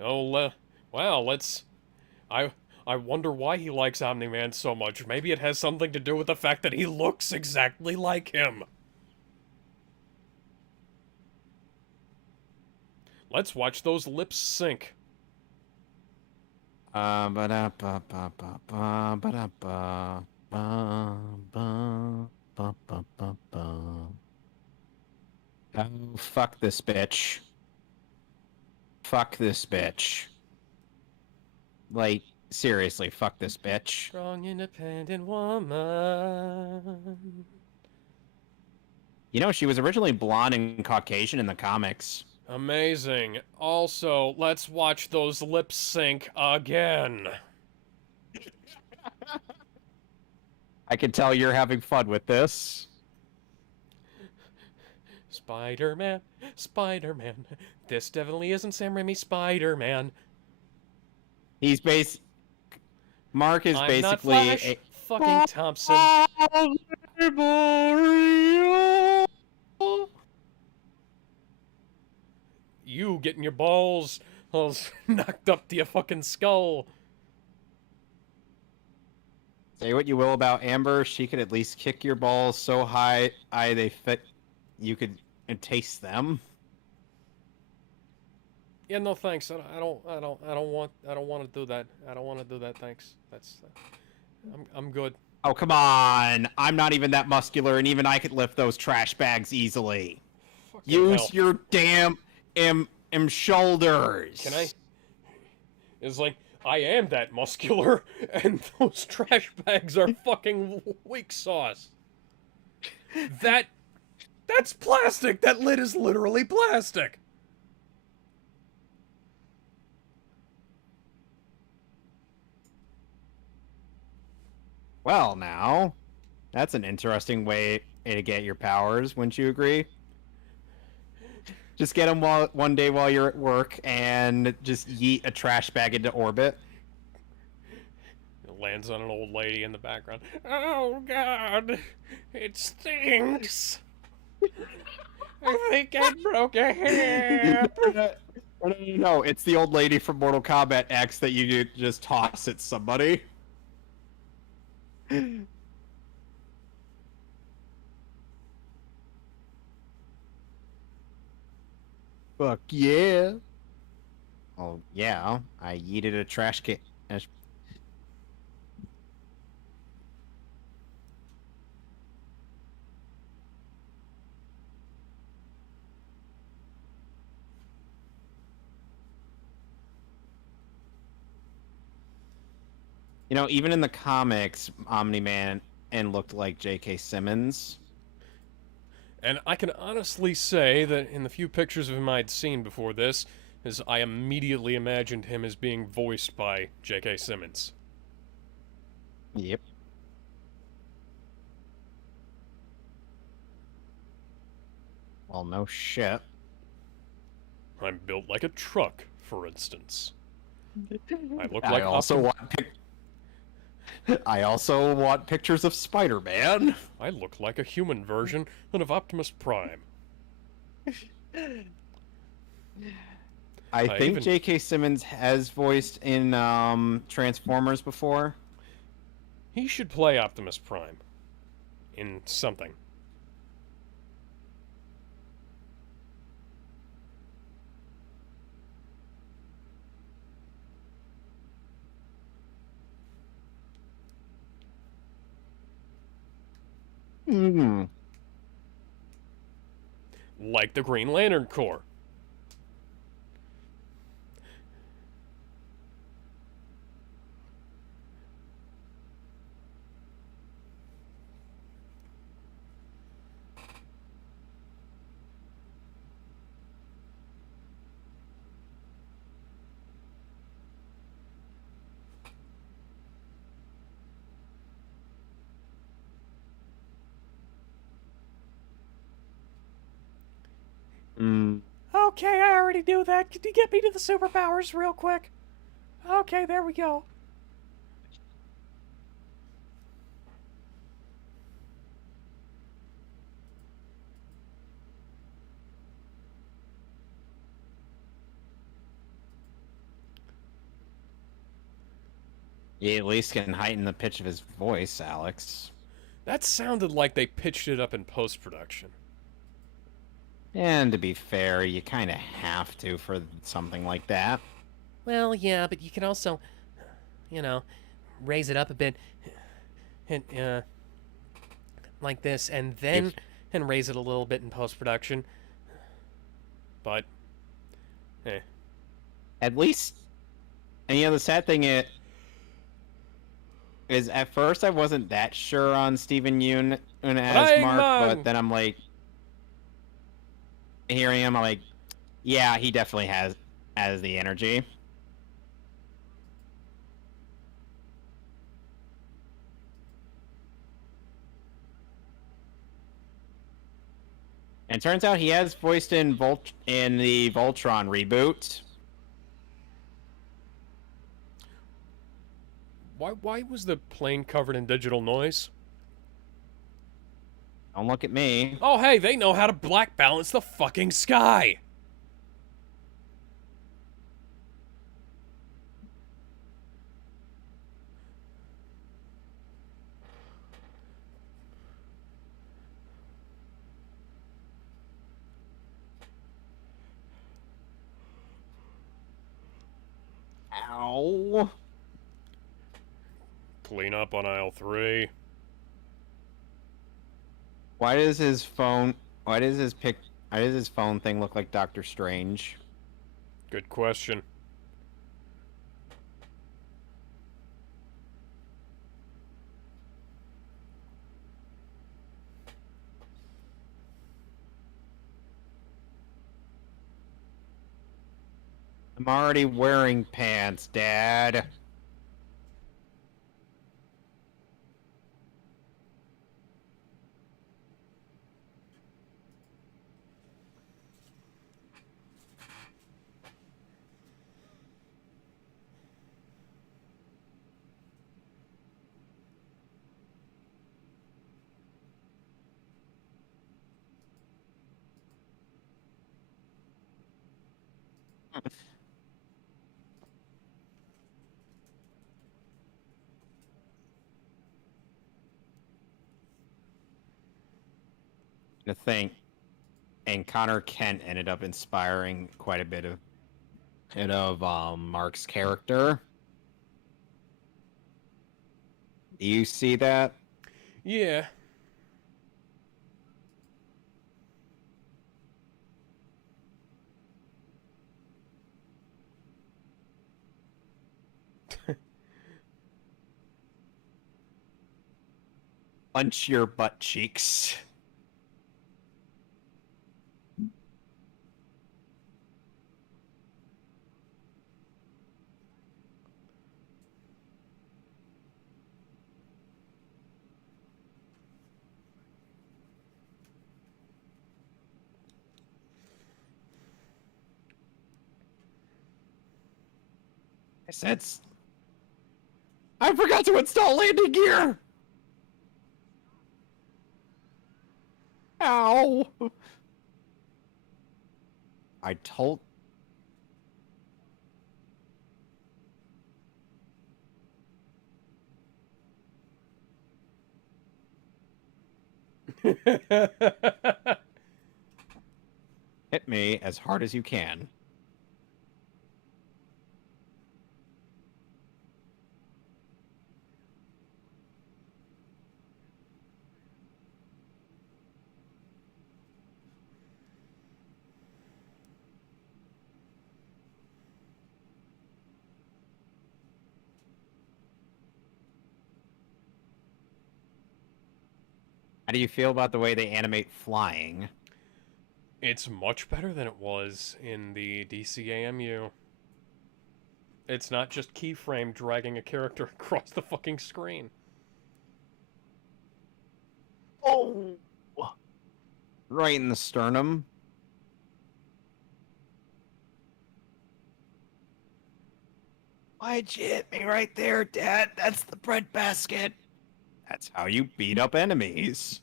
Oh, well, let's... I I wonder why he likes Omni-Man so much. Maybe it has something to do with the fact that he looks exactly like him. Let's watch those lips sync. Oh, fuck this bitch. Fuck this bitch. Like, seriously, fuck this bitch. Strong, independent woman. You know, she was originally blonde and Caucasian in the comics. Amazing. Also, let's watch those lips sync again. I can tell you're having fun with this. Spider-Man, Spider-Man. This definitely isn't Sam Raimi's Spider-Man. He's Mark is I'm basically not Flash fucking Thompson. You getting your balls knocked up to your fucking skull. Say what you will about Amber, she could at least kick your balls so high they fit. You could taste them. Yeah, no thanks. I don't want to do that. I don't want to do that. Thanks. I'm good. Oh, come on. I'm not even that muscular, and even I could lift those trash bags easily. Fucking Use hell. your damn shoulders. Can I? It's like I am that muscular, and those trash bags are fucking weak sauce. That's plastic. That lid is literally plastic. Well, now, that's an interesting way to get your powers, wouldn't you agree? Just get them one day while you're at work and just yeet a trash bag into orbit. It lands on an old lady in the background. Oh, God. It stinks. I think I broke a hip. No, it's the old lady from Mortal Kombat X that you just toss at somebody. Fuck yeah. Oh, yeah. I yeeted a trash can. You know, even in the comics, Omni-Man looked like J.K. Simmons. And I can honestly say that in the few pictures of him I'd seen before this, is I immediately imagined him as being voiced by J.K. Simmons. Yep. Well, no shit. I'm built like a truck, for instance. I look I like also want pictures of Spider-Man. I look like a human version of Optimus Prime. I think even- J.K. Simmons has voiced in Transformers before. He should play Optimus Prime. In something. Hmm. Like the Green Lantern Corps. Mm. Okay, I already knew that. Could you get me to the superpowers real quick? Okay, there we go. He at least can heighten the pitch of his voice, Alex. That sounded like they pitched it up in post-production. And to be fair, you kind of have to for something like that. Well, yeah, but you can also, you know, raise it up a bit, and like this, and then and raise it a little bit in post production. But, At least, and the sad thing is at first I wasn't that sure on Steven Yeun as Mark, but then I'm like, hearing him, I'm like, yeah, he definitely has the energy. And turns out he has voiced in the Voltron reboot. why was the plane covered in digital noise? Don't look at me. Oh, hey, they know how to black balance the fucking sky! Ow. Clean up on aisle 3. Why does his phone thing look like Doctor Strange? Good question. I'm already wearing pants, Dad. To think, and Connor Kent ended up inspiring quite a bit of Mark's character. Do you see that? Yeah. Punch your butt cheeks. I forgot to install landing gear! Ow! I told... Hit me as hard as you can. How do you feel about the way they animate flying? It's much better than it was in the DCAMU. It's not just keyframe dragging a character across the fucking screen. Oh! Right in the sternum. Why'd you hit me right there, Dad? That's the breadbasket. That's how you beat up enemies.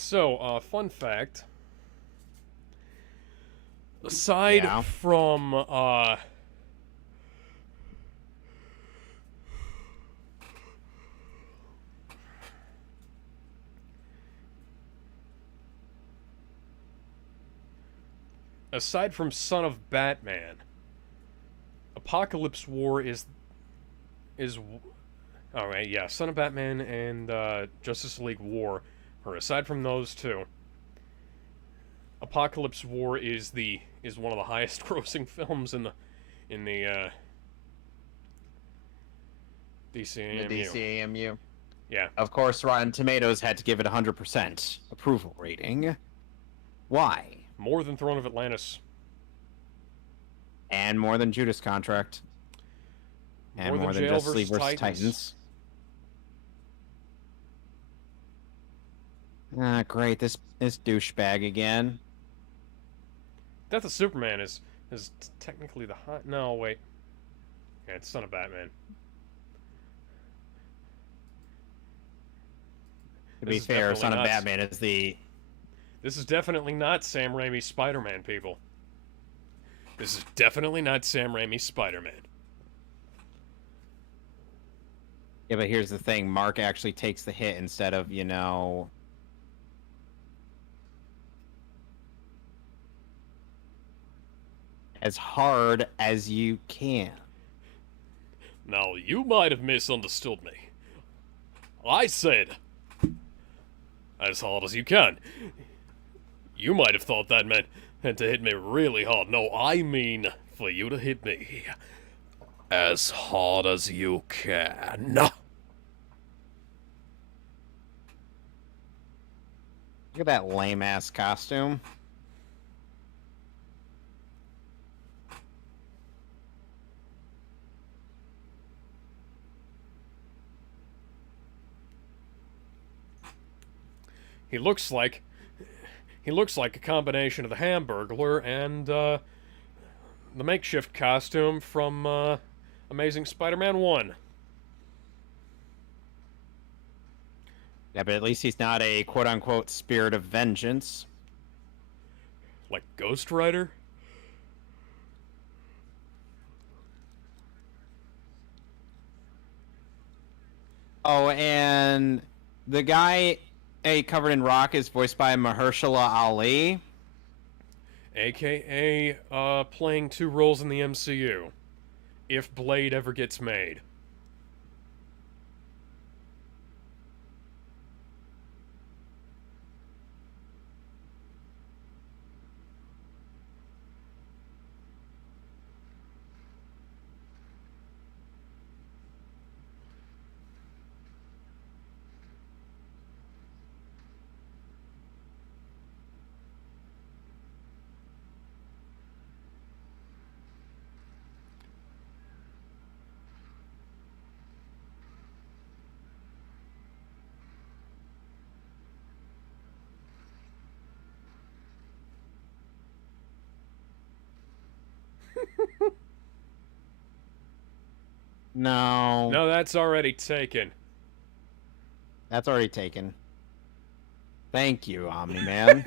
So, fun fact. Aside Yeah. from, aside from Son of Batman, Apokolips War is all right, yeah, Son of Batman and Justice League War, or aside from those two, Apokolips War is one of the highest grossing films in the DCAMU. The DCAMU. Yeah, Of course, Rotten Tomatoes had to give it 100% approval rating. Why? more than Throne of Atlantis, And more than Judas Contract. And more than Jail Justice League vs. vs. Titans. Ah, great. This douchebag again. Death of Superman is technically the high. No, wait. Yeah, it's Son of Batman. To This be is fair, definitely Son of not- Batman is the... This is definitely not Sam Raimi's Spider-Man, people. This is definitely not Sam Raimi's Spider-Man. Yeah, but here's the thing. Mark actually takes the hit instead of, you know... as hard as you can. Now, you might have misunderstood me. I said, as hard as you can. You might have thought that meant to hit me really hard. No, I mean for you to hit me as hard as you can. Look at that lame-ass costume. He looks like a combination of the Hamburglar and the makeshift costume from Amazing Spider-Man 1. Yeah, but at least he's not a quote-unquote spirit of vengeance. Like Ghost Rider? Oh, and the guy covered in rock is voiced by Mahershala Ali. AKA playing two roles in the MCU. If Blade ever gets made. No. No, that's already taken. That's already taken. Thank you, Omni-Man.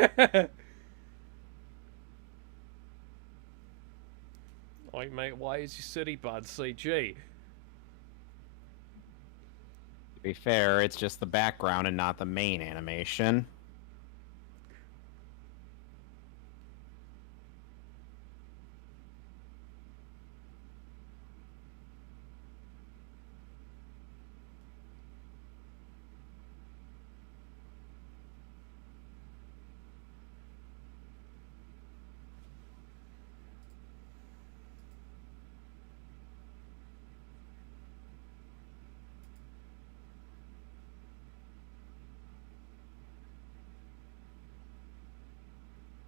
Like, mate, why is your city bad CG? To be fair, it's just the background and not the main animation.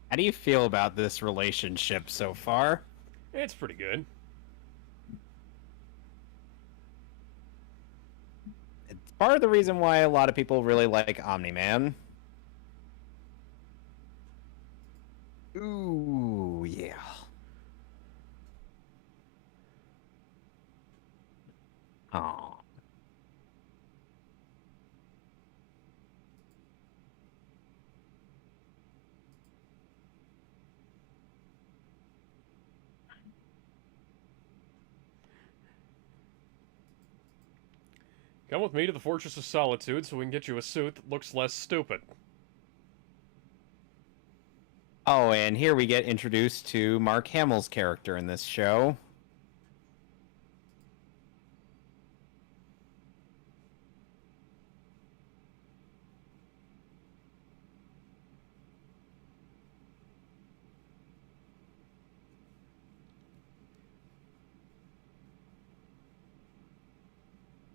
How do you feel about this relationship so far? It's pretty good. It's part of the reason why a lot of people really like Omni-Man. Ooh, yeah. Aw. Come with me to the Fortress of Solitude so we can get you a suit that looks less stupid. Oh, and here we get introduced to Mark Hamill's character in this show.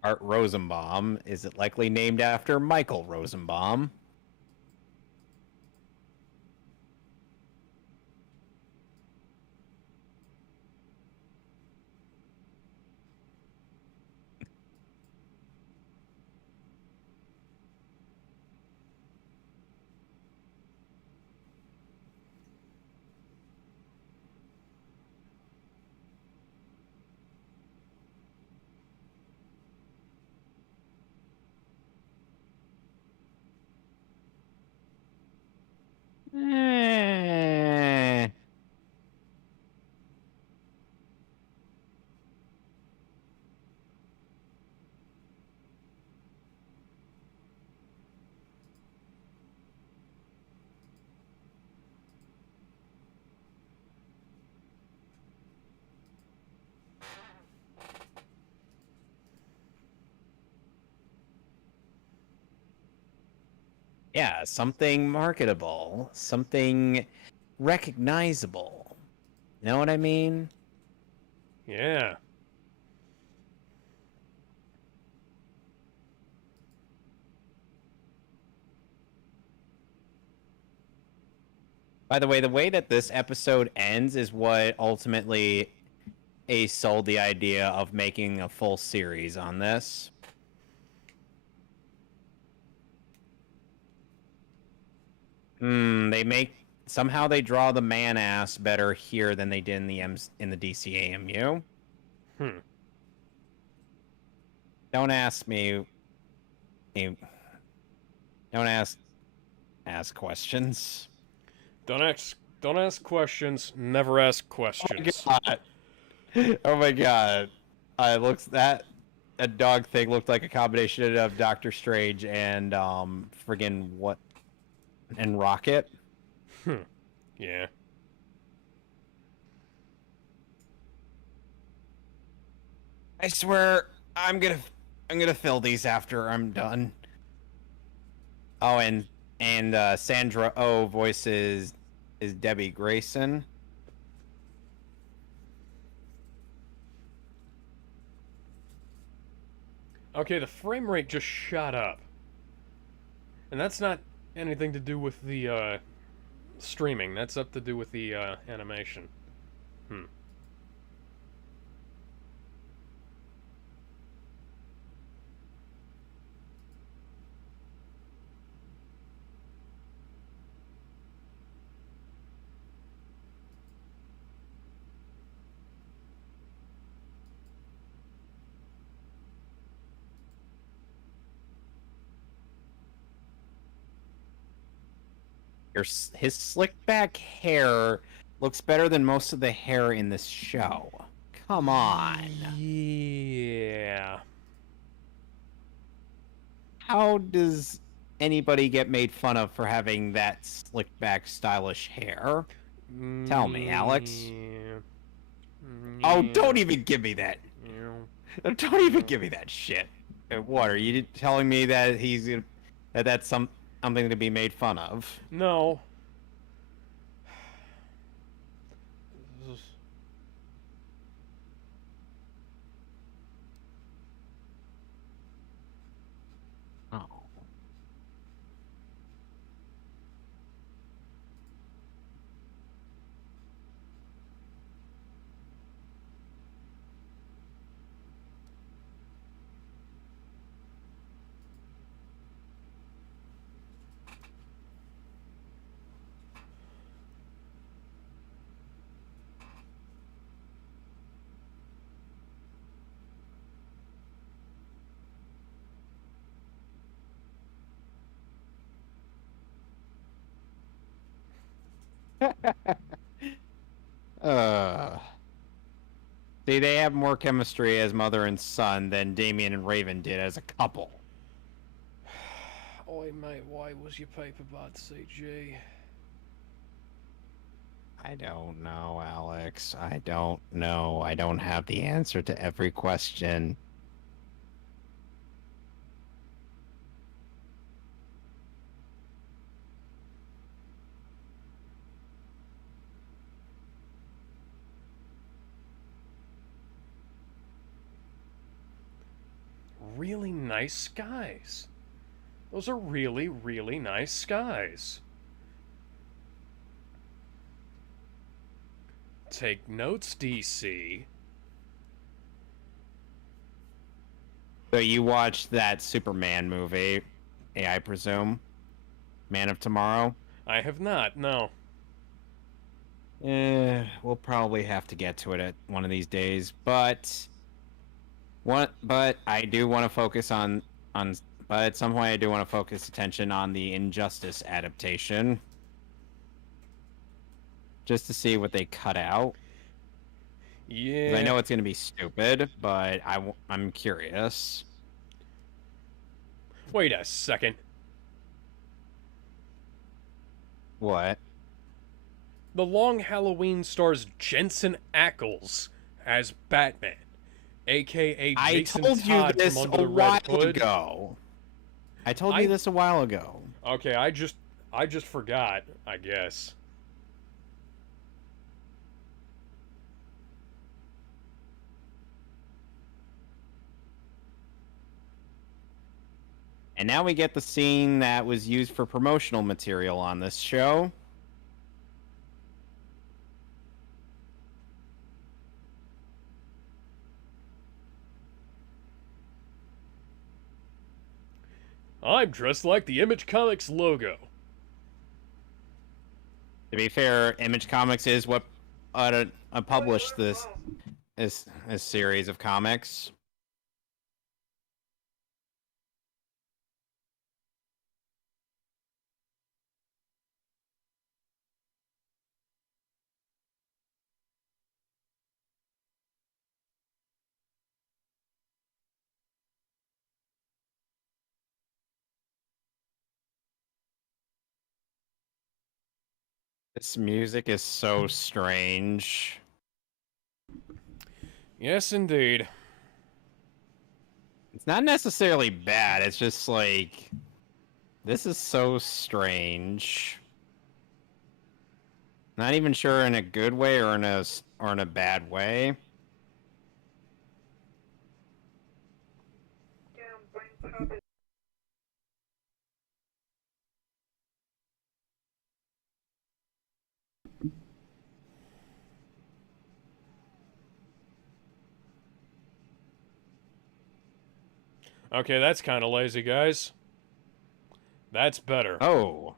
Art Rosenbaum. Is it likely named after Michael Rosenbaum? Eh. Yeah, something marketable, something recognizable. You know what I mean? Yeah. By the way that this episode ends is what ultimately Ace sold the idea of making a full series on this. Somehow they draw the man ass better here than they did in the DCAMU. Don't ask me. Don't ask questions. Don't ask questions. Never ask questions. Oh my god! Oh my god! That dog thing looked like a combination of Doctor Strange and friggin' what? And Rocket. Yeah. I swear, I'm gonna fill these after I'm done. Oh, and Sandra Oh voices is Debbie Grayson. Okay, the frame rate just shot up. And that's not anything to do with the streaming. That's up to do with the animation. His slick back hair looks better than most of the hair in this show. Come on. Yeah. How does anybody get made fun of for having that slick back stylish hair? Tell me, Alex. Oh, don't even give me that. Don't even give me that shit. What are you telling me that that's something to be made fun of? No. Oh. See, they have more chemistry as mother and son than Damien and Raven did as a couple. Oi, mate, why was your paper bad, CG? I don't know, Alex. I don't know. I don't have the answer to every question. Really nice skies. Those are really, really nice skies. Take notes, DC. So you watched that Superman movie, I presume? Man of Tomorrow? I have not, no. We'll probably have to get to it at one of these days, but I do want to focus but at some point I do want to focus attention on the Injustice adaptation. Just to see what they cut out. 'Cause Yeah. I know it's going to be stupid, but I'm curious. Wait a second. What? The Long Halloween stars Jensen Ackles as Batman, aka I Jason told you Todd this from Under a the while Red Hood. ago. I told you this a while ago. Okay, I just forgot, I guess. And now we get the scene that was used for promotional material on this show. I'm dressed like the Image Comics logo. To be fair, Image Comics is what published this series of comics. This music is so strange. Yes, indeed. It's not necessarily bad, it's just like... This is so strange. Not even sure in a good way or in a bad way. Okay, that's kind of lazy, guys. That's better. Oh.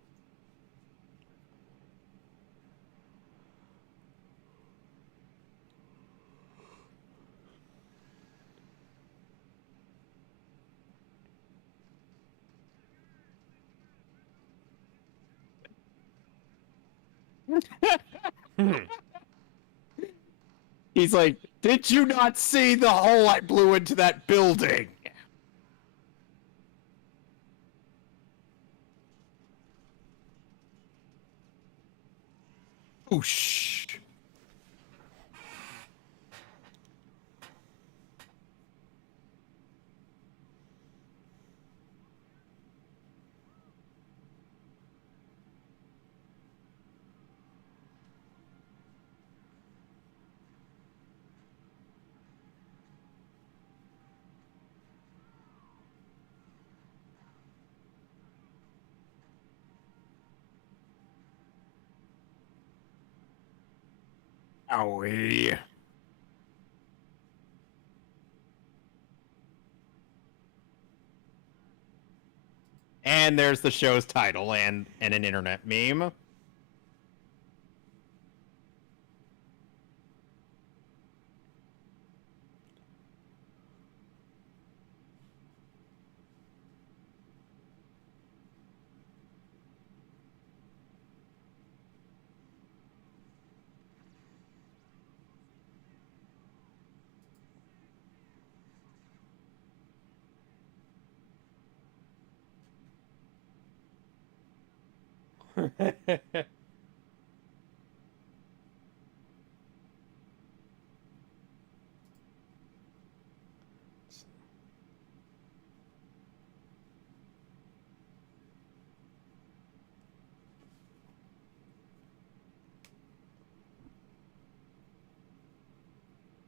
He's like, did you not see the hole I blew into that building? Oosh. Owie. And there's the show's title and an internet meme.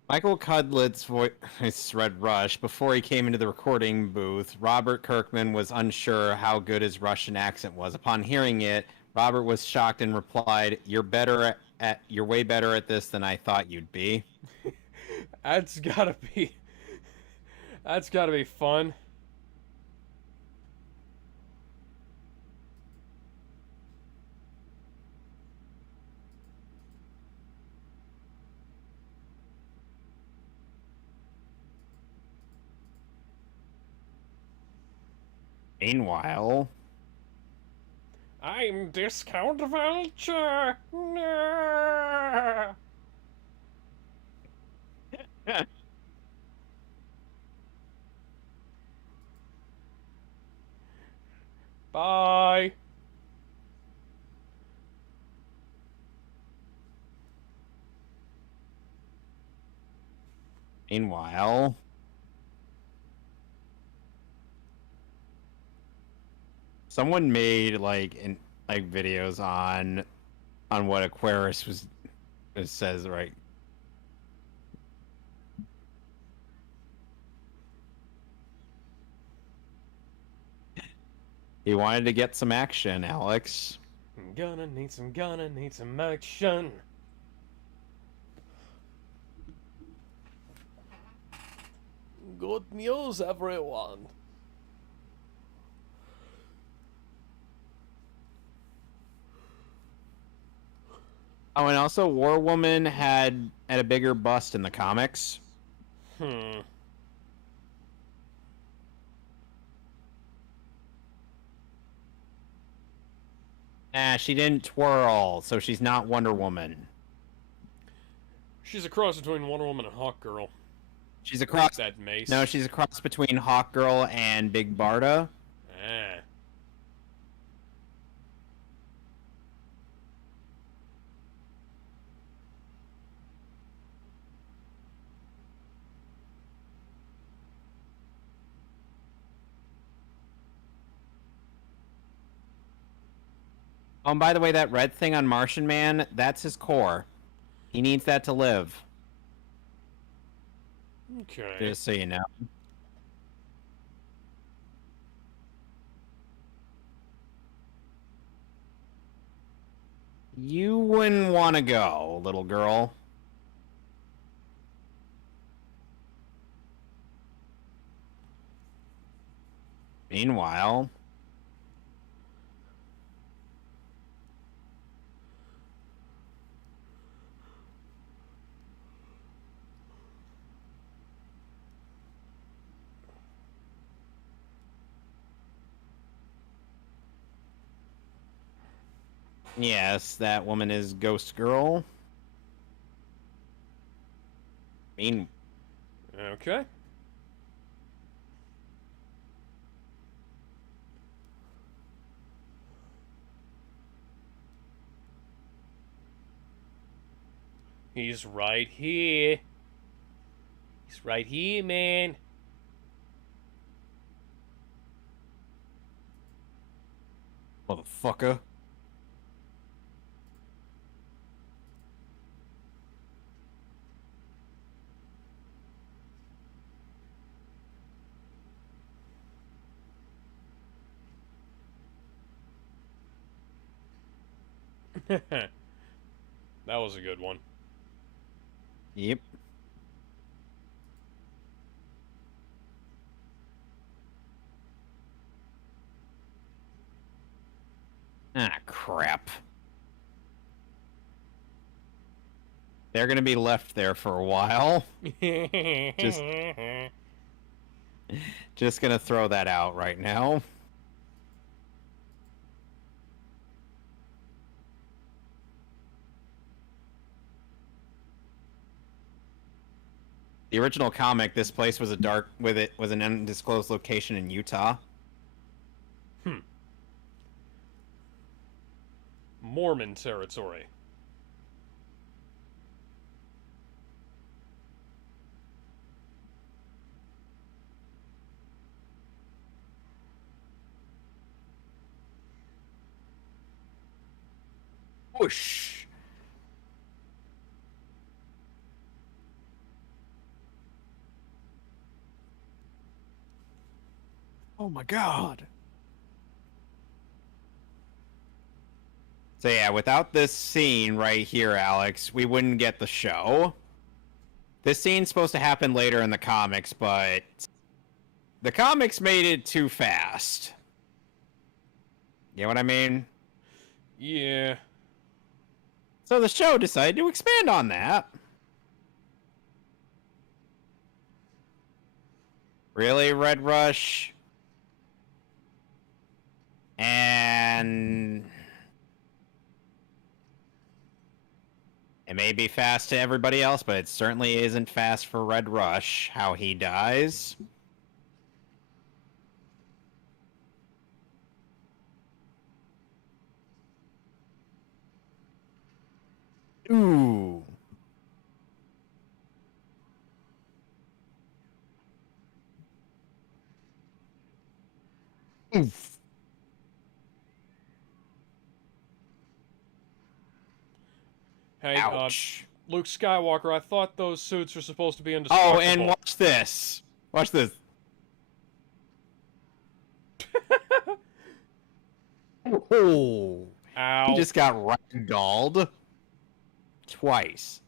Michael Cudlett's voice read Rush. Before he came into the recording booth, Robert Kirkman was unsure how good his Russian accent was. Upon hearing it, Robert was shocked and replied, you're way better at this than I thought you'd be." That's gotta be fun. Meanwhile, I'm Discount Vulture. No. Bye. meanwhile, someone made videos on what Aquarius says, right? He wanted to get some action, Alex. Gonna need some action. Good news, everyone. Oh, and also War Woman had a bigger bust in the comics. She didn't twirl, so she's not Wonder Woman. She's a cross between Wonder Woman and Hawkgirl. She's a cross. That mace. No, she's a cross between Hawkgirl and Big Barda. Ah. Oh, and by the way, that red thing on Martian Man, that's his core. He needs that to live. Okay. Just so you know. You wouldn't want to go, little girl. Meanwhile... Yes, that woman is Ghost Girl. Okay. He's right here. He's right here, man. Motherfucker. That was a good one. Yep. Ah, crap. They're gonna be left there for a while. Just gonna throw that out right now. The original comic, this place was an undisclosed location in Utah. Mormon territory. Whoosh. Oh my god. So yeah, without this scene right here, Alex, we wouldn't get the show. This scene's supposed to happen later in the comics, but the comics made it too fast. You know what I mean? Yeah. So the show decided to expand on that. Really, Red Rush? And it may be fast to everybody else, but it certainly isn't fast for Red Rush, how he dies. Ooh. Oof. Hey, Ouch. Luke Skywalker, I thought those suits were supposed to be indestructible. Oh, and watch this. Watch this. Oh. Ow. He just got ragdolled twice.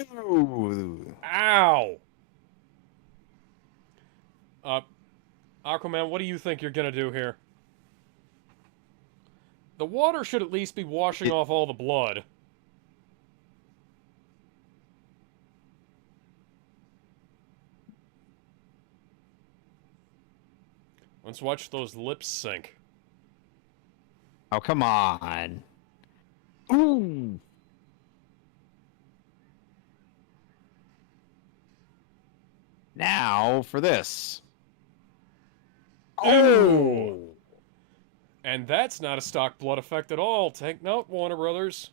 Ooh. Ow! Aquaman, what do you think you're gonna do here? The water should at least be washing off all the blood. Let's watch those lips sink. Oh, come on. Ooh. Now for this. Oh! And that's not a stock blood effect at all. Take note, Warner Brothers.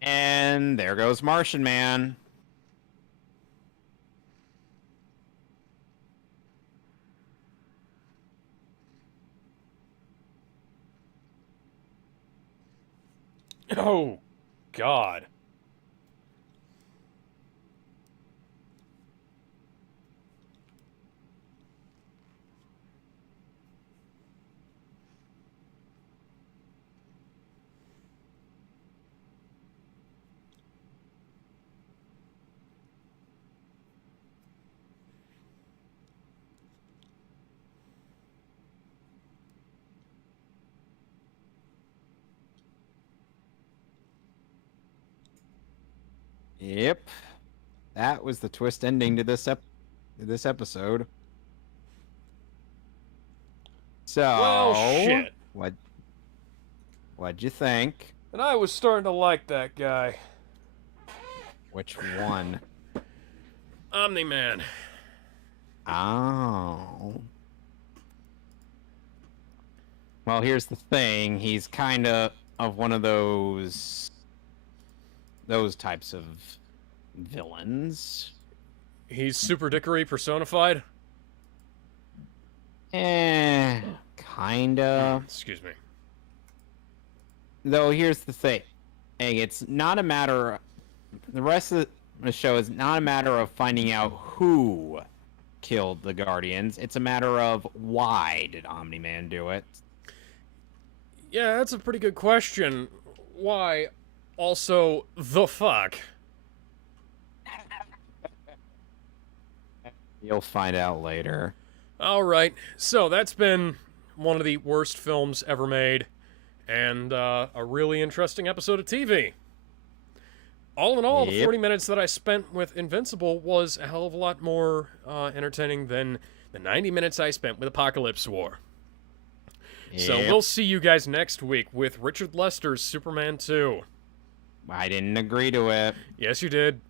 And there goes Martian Man. Oh, God. Yep. That was the twist ending to this episode. So, Well, shit. What'd you think? And I was starting to like that guy. Which one? Omni-Man. Oh. Well, here's the thing. He's kind of one of those types of villains. He's Super Dickory personified? Kinda. Excuse me. Though here's the thing. It's not a matter... The rest of the show is not a matter of finding out who killed the Guardians. It's a matter of why did Omni-Man do it. Yeah, that's a pretty good question. Why? Also, the fuck? You'll find out later. Alright, so that's been one of the worst films ever made, and a really interesting episode of TV. All in all, the Yep. 40 minutes that I spent with Invincible was a hell of a lot more entertaining than the 90 minutes I spent with Apokolips War. So Yep. we'll see you guys next week with Richard Lester's Superman 2. I didn't agree to it. Yes, you did.